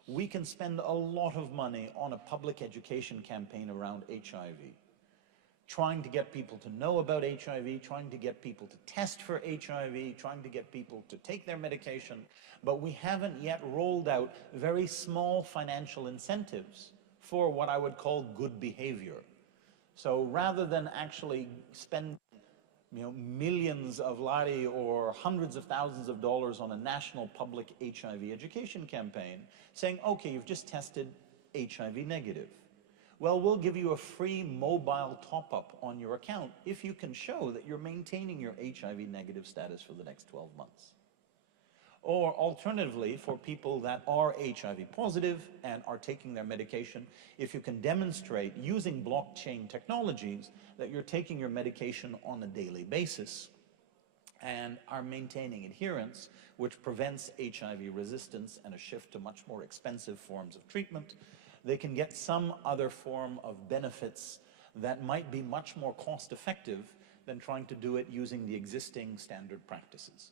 we can spend a lot of money on a public education campaign around HIV. Trying to get people to know about HIV, trying to get people to test for HIV, trying to get people to take their medication, but we haven't yet rolled out very small financial incentives for what I would call good behavior. So rather than actually spend millions of lari or hundreds of thousands of dollars on a national public HIV education campaign, saying, okay, you've just tested HIV negative. Well, we'll give you a free mobile top-up on your account if you can show that you're maintaining your HIV negative status for the next 12 months. Or alternatively, for people that are HIV positive and are taking their medication, if you can demonstrate using blockchain technologies that you're taking your medication on a daily basis and are maintaining adherence, which prevents HIV resistance and a shift to much more expensive forms of treatment, they can get some other form of benefits that might be much more cost-effective than trying to do it using the existing standard practices.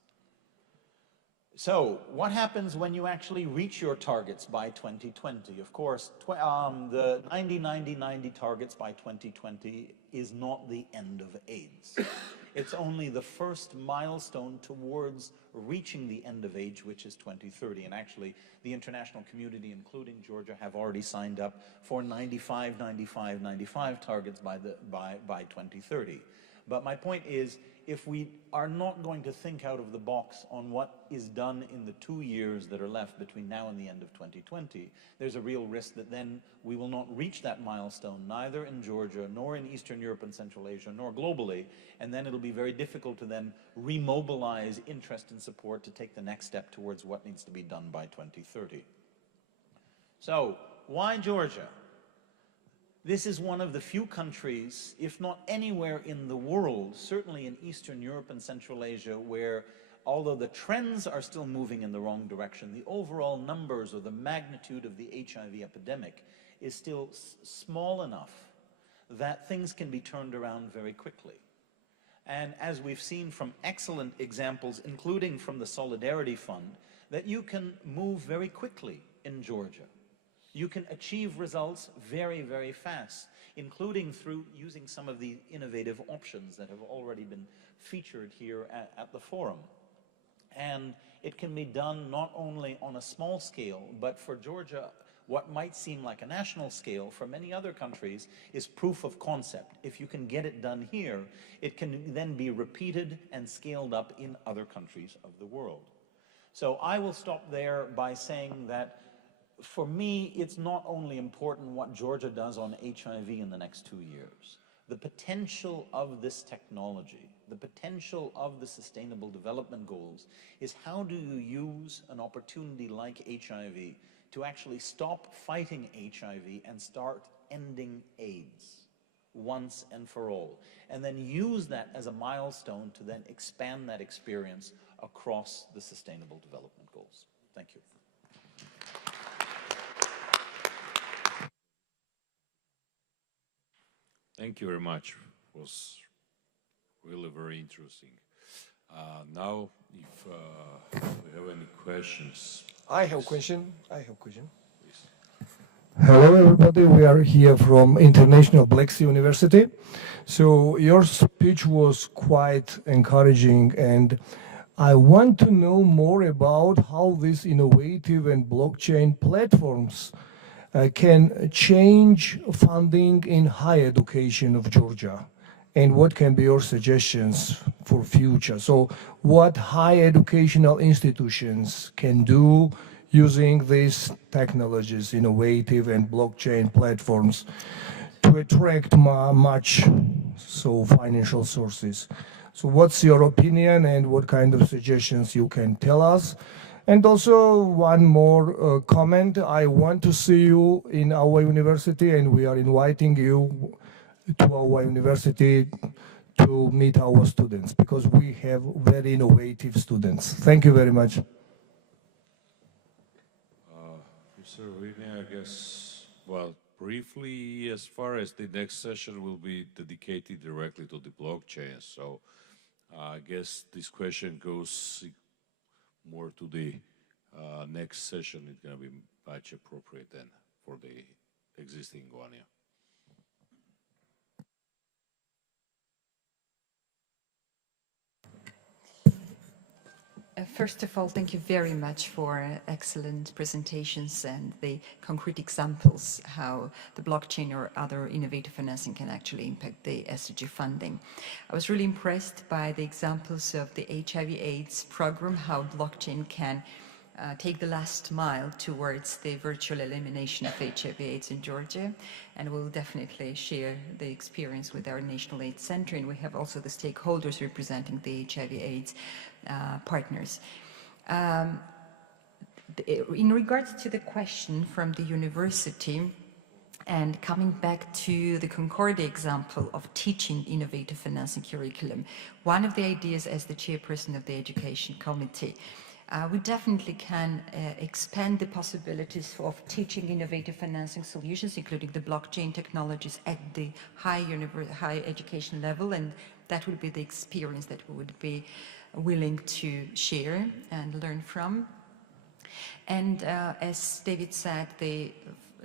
So, what happens when you actually reach your targets by 2020? Of course, the 90-90-90 targets by 2020 is not the end of AIDS. It's only the first milestone towards reaching the end of AIDS, which is 2030. And actually, the international community, including Georgia, have already signed up for 95-95-95 targets by 2030. But my point is, if we are not going to think out of the box on what is done in the 2 years that are left between now and the end of 2020, there's a real risk that then we will not reach that milestone, neither in Georgia, nor in Eastern Europe and Central Asia, nor globally, and then it'll be very difficult to then remobilize interest and support to take the next step towards what needs to be done by 2030. So, why Georgia? This is one of the few countries, if not anywhere in the world, certainly in Eastern Europe and Central Asia, where although the trends are still moving in the wrong direction, the overall numbers or the magnitude of the HIV epidemic is still small enough that things can be turned around very quickly. And as we've seen from excellent examples, including from the Solidarity Fund, that you can move very quickly in Georgia. You can achieve results very, very fast, including through using some of the innovative options that have already been featured here at the forum. And it can be done not only on a small scale, but for Georgia, what might seem like a national scale for many other countries is proof of concept. If you can get it done here, it can then be repeated and scaled up in other countries of the world. So I will stop there by saying that for me, it's not only important what Georgia does on HIV in the next 2 years. The potential of this technology, the potential of the Sustainable Development Goals is how do you use an opportunity like HIV to actually stop fighting HIV and start ending AIDS once and for all, and then use that as a milestone to then expand that experience across the Sustainable Development Goals. Thank you. Thank you very much. It was really very interesting. Now, if we have any questions. I have a question. Please. Hello, everybody. We are here from International Black Sea University. So your speech was quite encouraging, and I want to know more about how these innovative and blockchain platforms can change funding in higher education of Georgia, and what can be your suggestions for future. So what higher educational institutions can do using these technologies, innovative and blockchain platforms, to attract much financial sources. So what's your opinion and what kind of suggestions you can tell us? And also one more comment. I want to see you in our university, and we are inviting you to our university to meet our students, because we have very innovative students. Thank you very much. Mr. Rini, I guess, well, briefly, as far as the next session will be dedicated directly to the blockchain, so I guess this question goes more to the next session. It's going to be much appropriate then for the existing one. Yeah. First of all, thank you very much for excellent presentations and the concrete examples how the blockchain or other innovative financing can actually impact the SDG funding. I was really impressed by the examples of the HIV/AIDS program, how blockchain can take the last mile towards the virtual elimination of HIV/AIDS in Georgia, and we'll definitely share the experience with our National AIDS Center, and we have also the stakeholders representing the HIV/AIDS partners. In regards to the question from the university, and coming back to the Concordia example of teaching innovative financing curriculum, one of the ideas as the chairperson of the education committee, we definitely can expand the possibilities of teaching innovative financing solutions, including the blockchain technologies at the high education level, and that would be the experience that we would be willing to share and learn from. And as David said, the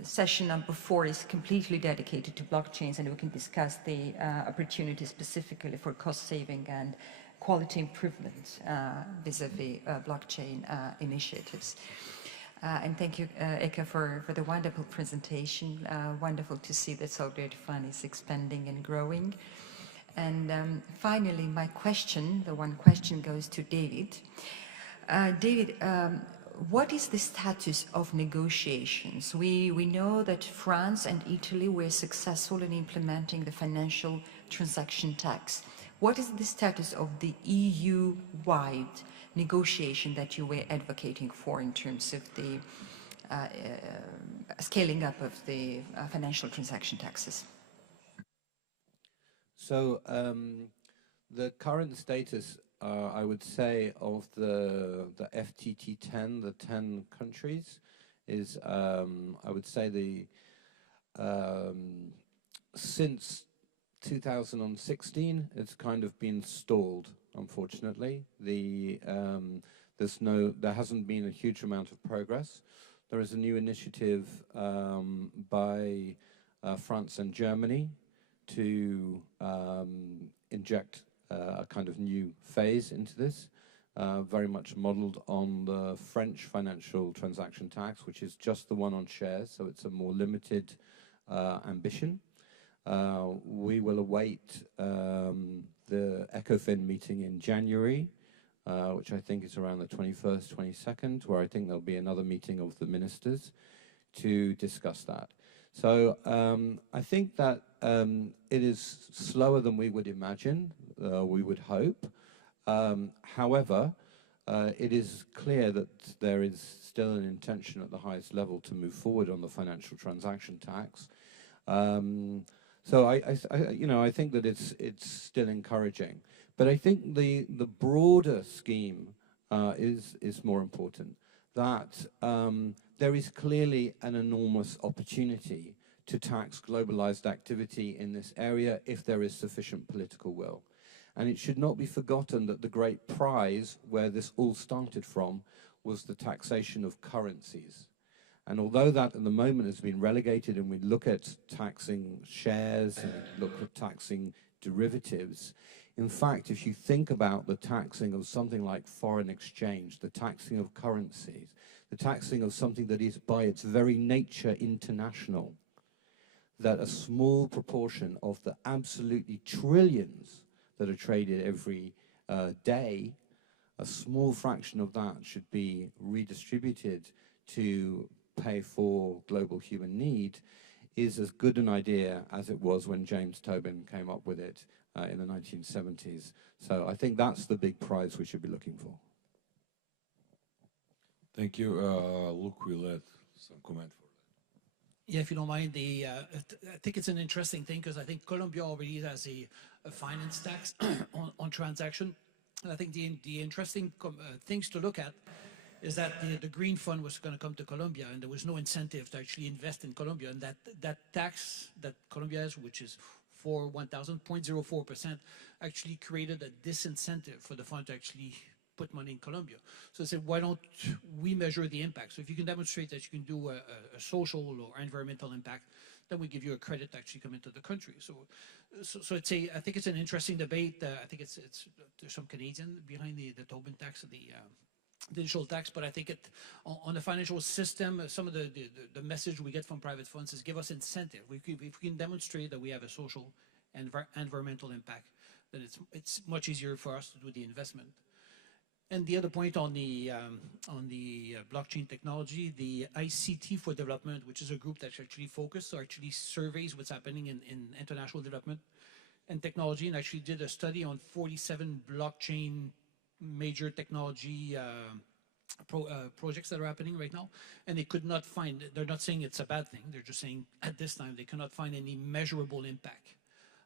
session number 4 is completely dedicated to blockchains, and we can discuss the opportunities specifically for cost saving and quality improvement vis-a-vis blockchain initiatives. And thank you, Eka, for the wonderful presentation. Wonderful to see that Solidarity Fund is expanding and growing. And finally, my question, the one question goes to David. David, what is the status of negotiations? We know that France and Italy were successful in implementing the financial transaction tax. What is the status of the EU-wide negotiation that you were advocating for in terms of the scaling up of the financial transaction taxes? So the current status, I would say, of the FTT10, the 10 countries, is I would say since 2016, it's kind of been stalled, unfortunately. There hasn't been a huge amount of progress. There is a new initiative by France and Germany to inject a kind of new phase into this, very much modeled on the French financial transaction tax, which is just the one on shares, so it's a more limited ambition. We will await the ECOFIN meeting in January, which I think is around the 21st, 22nd, where I think there'll be another meeting of the ministers to discuss that. So I think that it is slower than we would imagine, we would hope. However, it is clear that there is still an intention at the highest level to move forward on the financial transaction tax. So I think that it's still encouraging, but I think the broader scheme is more important. That there is clearly an enormous opportunity to tax globalized activity in this area if there is sufficient political will. And it should not be forgotten that the great prize where this all started from was the taxation of currencies. And although that at the moment has been relegated, and we look at taxing shares and look at taxing derivatives, In fact, if you think about the taxing of something like foreign exchange, the taxing of currencies, the taxing of something that is by its very nature international, that a small proportion of the absolutely trillions that are traded every day, a small fraction of that should be redistributed to pay for global human need, is as good an idea as it was when James Tobin came up with it in the 1970s. So I think that's the big prize we should be looking for. Thank you. Luke will add some comment for that. Yeah, if you don't mind, I think it's an interesting thing because I think Colombia already has a finance tax on transaction. And I think the interesting things to look at is that the green fund was going to come to Colombia and there was no incentive to actually invest in Colombia. And that tax that Colombia has, which is 0.04%, actually created a disincentive for the fund to actually put money in Colombia. So I said, why don't we measure the impact? So if you can demonstrate that you can do a social or environmental impact, then we give you a credit to actually come into the country. So I think it's an interesting debate. I think there's some Canadian behind the Tobin tax, the digital tax, but I think on the financial system, some of the message we get from private funds is give us incentive. If we can demonstrate that we have a social and environmental impact, then it's much easier for us to do the investment. And the other point on the blockchain technology, the ICT for Development, which is a group that's actually focused, or actually surveys what's happening in international development and technology, and actually did a study on 47 blockchain major technology projects that are happening right now, and they could not find, they're not saying it's a bad thing, they're just saying at this time they cannot find any measurable impact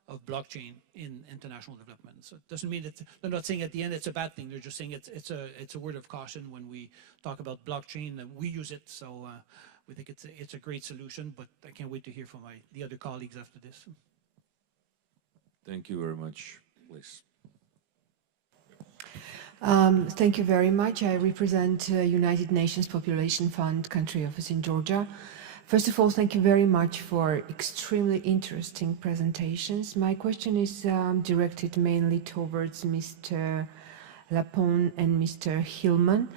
of blockchain in international development. So it doesn't mean that they're not saying at the end it's a bad thing, they're just saying it's a word of caution when we talk about blockchain, that we use it, so we think it's a great solution, but I can't wait to hear from the other colleagues after this. Thank you very much. Please. Thank you very much. I represent United Nations Population Fund Country Office in Georgia. First of all, thank you very much for extremely interesting presentations. My question is directed mainly towards Mr. Lapone and Mr. Hillman.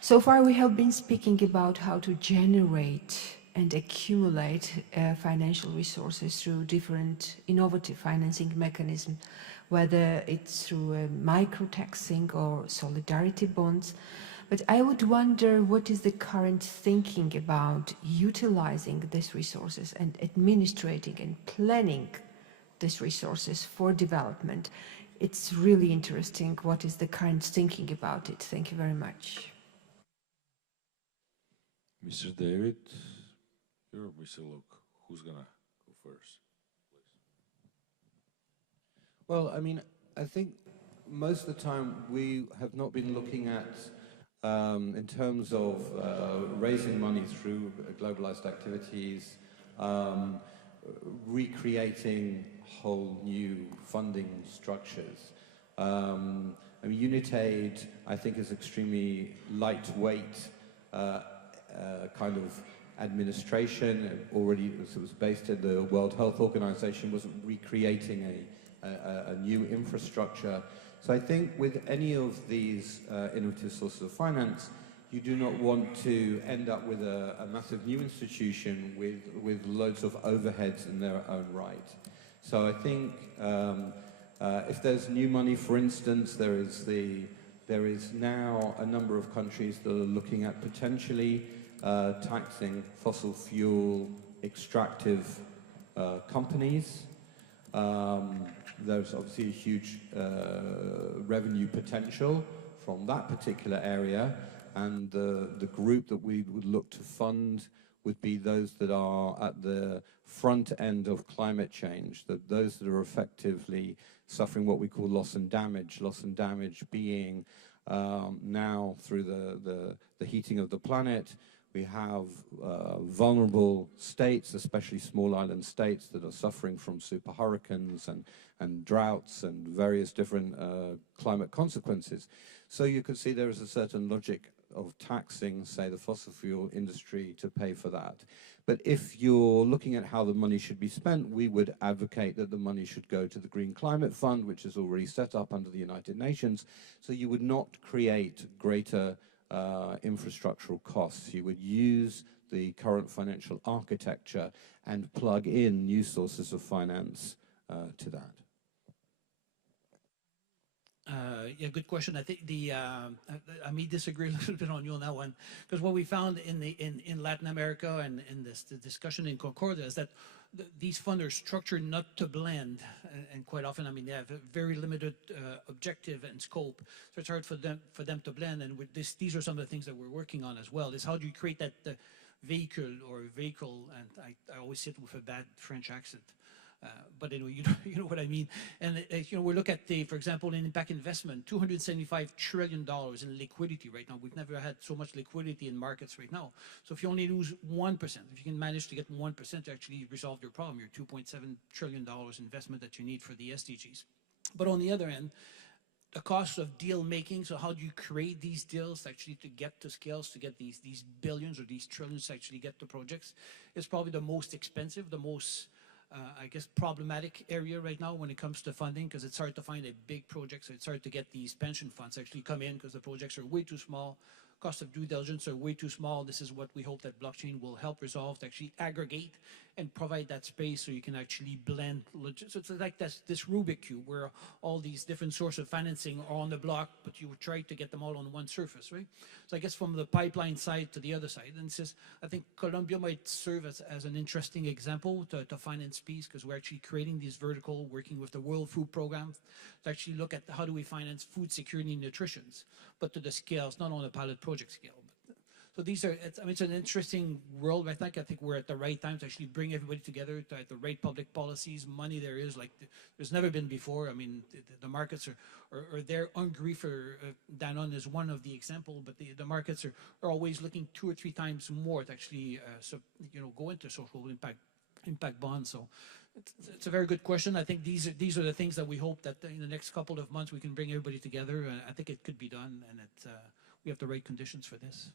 So far, we have been speaking about how to generate and accumulate financial resources through different innovative financing mechanisms, whether it's through micro-taxing or solidarity bonds. But I would wonder what is the current thinking about utilizing these resources and administrating and planning these resources for development. It's really interesting what is the current thinking about it. Thank you very much. Mr. David, you're Mr. Luke. Who's gonna go first? Well, I mean, I think most of the time we have not been looking at, in terms of raising money through globalized activities, recreating whole new funding structures. I mean, UnitAid, I think, is extremely lightweight kind of administration. It already was based in the World Health Organization, wasn't recreating a new infrastructure. So I think with any of these innovative sources of finance, you do not want to end up with a massive new institution with loads of overheads in their own right. So I think if there's new money, for instance, there is now a number of countries that are looking at potentially taxing fossil fuel extractive companies. There's obviously a huge revenue potential from that particular area, and the group that we would look to fund would be those that are at the front end of climate change, those that are effectively suffering what we call loss and damage being now through the heating of the planet. We have vulnerable states, especially small island states, that are suffering from super hurricanes and droughts and various different climate consequences. So you could see there is a certain logic taxing, say, the fossil fuel industry to pay for that. But if you're looking at how the money should be spent, we would advocate that the money should go to the Green Climate Fund, which is already set up under the United Nations. So you would not create greater infrastructural costs. You would use the current financial architecture and plug in new sources of finance to that. Yeah, good question. I think I may disagree a little bit on you on that one, because what we found in Latin America and in the discussion in Concordia is that these funds are structured not to blend, and quite often, I mean, they have a very limited objective and scope, so it's hard for them to blend. And with these are some of the things that we're working on as well. Is how do you create that vehicle, and I always say it with a bad French accent. But anyway, you know what I mean. And you know, we look at for example, in impact investment, $275 trillion in liquidity right now. We've never had so much liquidity in markets right now. So if you only lose 1%, if you can manage to get 1% to actually resolve your problem, your $2.7 trillion investment that you need for the SDGs. But on the other end, the cost of deal making, so how do you create these deals actually to get to scales, to get these billions or these trillions to actually get to projects, is probably the most expensive, the most I guess problematic area right now when it comes to funding, because it's hard to find a big project. So it's hard to get these pension funds actually come in because the projects are way too small. Cost of due diligence are way too small. This is what we hope that blockchain will help resolve, to actually aggregate and provide that space so you can actually blend. So it's like this Rubik Cube where all these different sources of financing are on the block, but you try to get them all on one surface, right? So I guess from the pipeline side to the other side, and it's just, I think Colombia might serve as an interesting example to finance peace, because we're actually creating these vertical, working with the World Food Program to actually look at how do we finance food security and nutrition, but to the scales, not on a pilot project scale. So these are, I mean, it's an interesting world. I think we're at the right time to actually bring everybody together, to have the right public policies. Money there is like there's never been before. I mean, the markets are they're hungry for, Danone is one of the example, but the markets are always looking 2 or 3 times more to actually, go into social impact bonds. So it's a very good question. I think these are the things that we hope that in the next couple of months we can bring everybody together. I think it could be done, and we have the right conditions for this.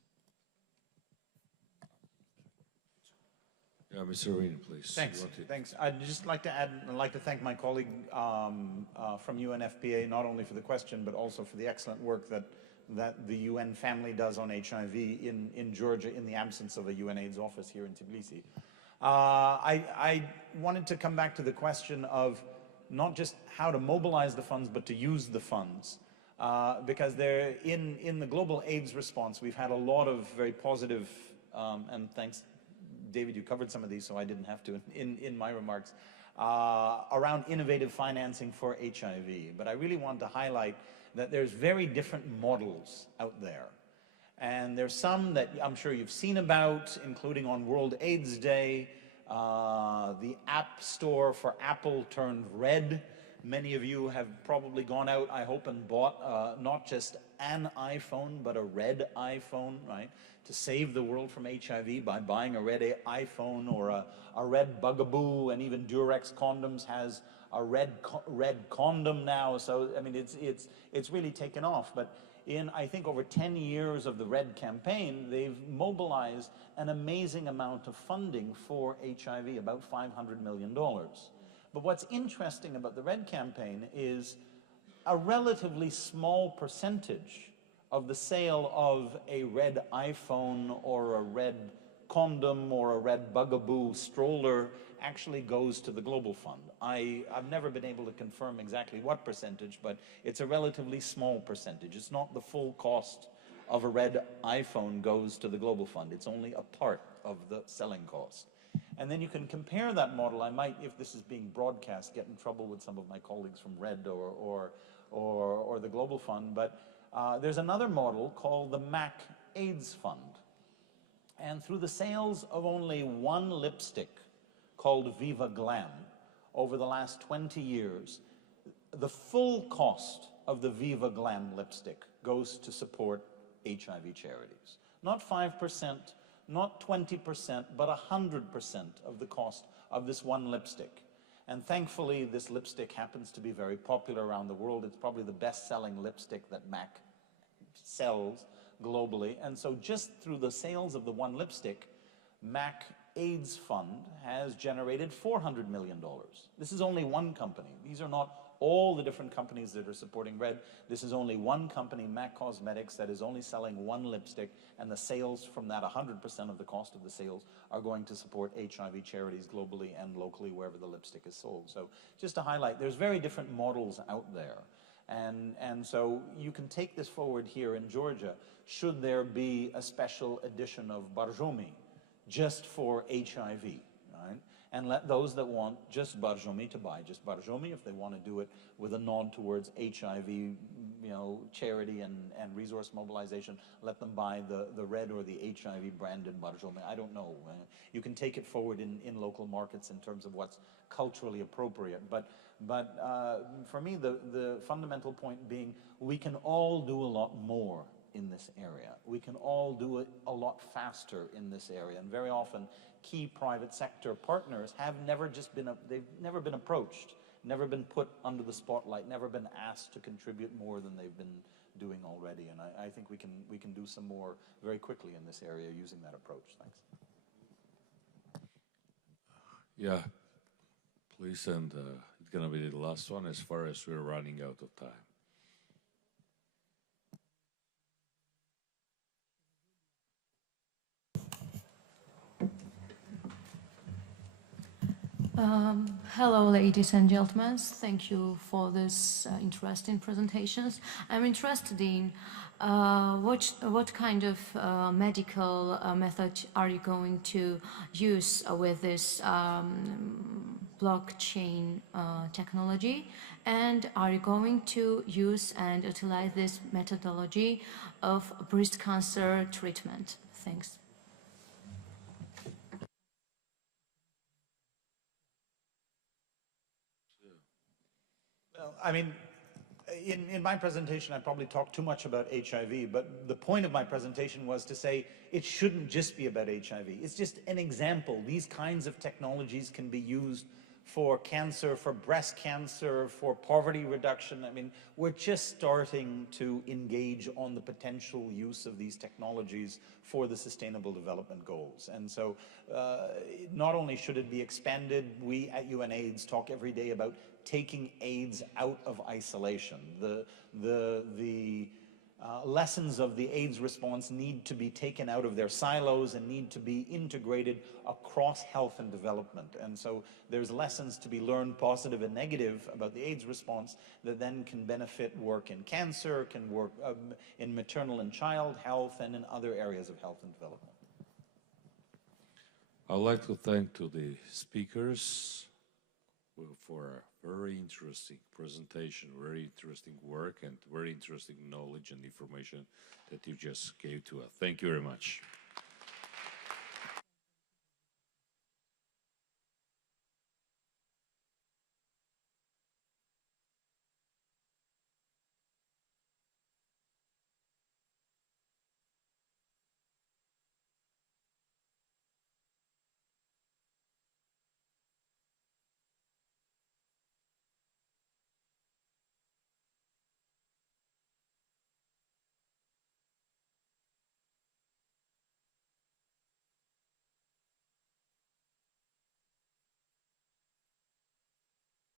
Yeah, Mr. Arena, please. Thanks. I'd just like to add, I'd like to thank my colleague from UNFPA, not only for the question, but also for the excellent work that the UN family does on HIV in Georgia, in the absence of a UNAIDS office here in Tbilisi. I wanted to come back to the question of not just how to mobilize the funds, but to use the funds. Because in the global AIDS response, we've had a lot of very positive, and thanks, David, you covered some of these, so I didn't have to in my remarks, around innovative financing for HIV. But I really want to highlight that there's very different models out there. And there's some that I'm sure you've seen about, including on World AIDS Day, the App Store for Apple turned red. Many of you have probably gone out, I hope, and bought not just an iPhone, but a red iPhone, right? To save the world from HIV by buying a red iPhone or a red Bugaboo, and even Durex Condoms has a red condom now. So, I mean, it's really taken off. But in, I think, over 10 years of the Red campaign, they've mobilized an amazing amount of funding for HIV, about $500 million. But what's interesting about the Red campaign is a relatively small percentage of the sale of a red iPhone or a red condom or a red Bugaboo stroller actually goes to the Global Fund. I've never been able to confirm exactly what percentage, but it's a relatively small percentage. It's not the full cost of a red iPhone goes to the Global Fund. It's only a part of the selling cost. And then you can compare that model. I might, if this is being broadcast, get in trouble with some of my colleagues from Red or the Global Fund, but there's another model called the MAC AIDS Fund. And through the sales of only one lipstick called Viva Glam over the last 20 years, the full cost of the Viva Glam lipstick goes to support HIV charities. Not 5%, not 20%, but 100% of the cost of this one lipstick. And thankfully, this lipstick happens to be very popular around the world. It's probably the best-selling lipstick that MAC sells, globally. And so just through the sales of the one lipstick, MAC AIDS Fund has generated $400 million. This is only one company. These are not all the different companies that are supporting RED. This is only one company, MAC Cosmetics, that is only selling one lipstick, and the sales from that, 100% of the cost of the sales, are going to support HIV charities globally and locally wherever the lipstick is sold. So just to highlight, there's very different models out there. And so you can take this forward here in Georgia, should there be a special edition of Barzomi just for HIV, right? And let those that want just Barzomi to buy just Barzomi. If they want to do it with a nod towards HIV, charity and resource mobilization, let them buy the red or the HIV branded Barzomi. I don't know. You can take it forward in local markets in terms of what's culturally appropriate. But for me, the fundamental point being, we can all do a lot more in this area. We can all do it a lot faster in this area. And very often, key private sector partners have never they've never been approached, never been put under the spotlight, never been asked to contribute more than they've been doing already. And I think we can do some more very quickly in this area using that approach. Thanks. Yeah, please, and it's gonna be the last one as far as we're running out of time. Hello, ladies and gentlemen. Thank you for this interesting presentations. I'm interested in what kind of medical method are you going to use with this blockchain technology, and are you going to use and utilize this methodology of breast cancer treatment? Thanks. Well, I mean, in my presentation, I probably talked too much about HIV, but the point of my presentation was to say it shouldn't just be about HIV. It's just an example. These kinds of technologies can be used for cancer, for breast cancer, for poverty reduction. I mean, we're just starting to engage on the potential use of these technologies for the Sustainable Development Goals. And so not only should it be expanded, we at UNAIDS talk every day about taking AIDS out of isolation. The lessons of the AIDS response need to be taken out of their silos and need to be integrated across health and development. And so there's lessons to be learned, positive and negative, about the AIDS response that then can benefit work in cancer, can work in maternal and child health, and in other areas of health and development. I'd like to thank to the speakers for a very interesting presentation, very interesting work, and very interesting knowledge and information that you just gave to us. Thank you very much.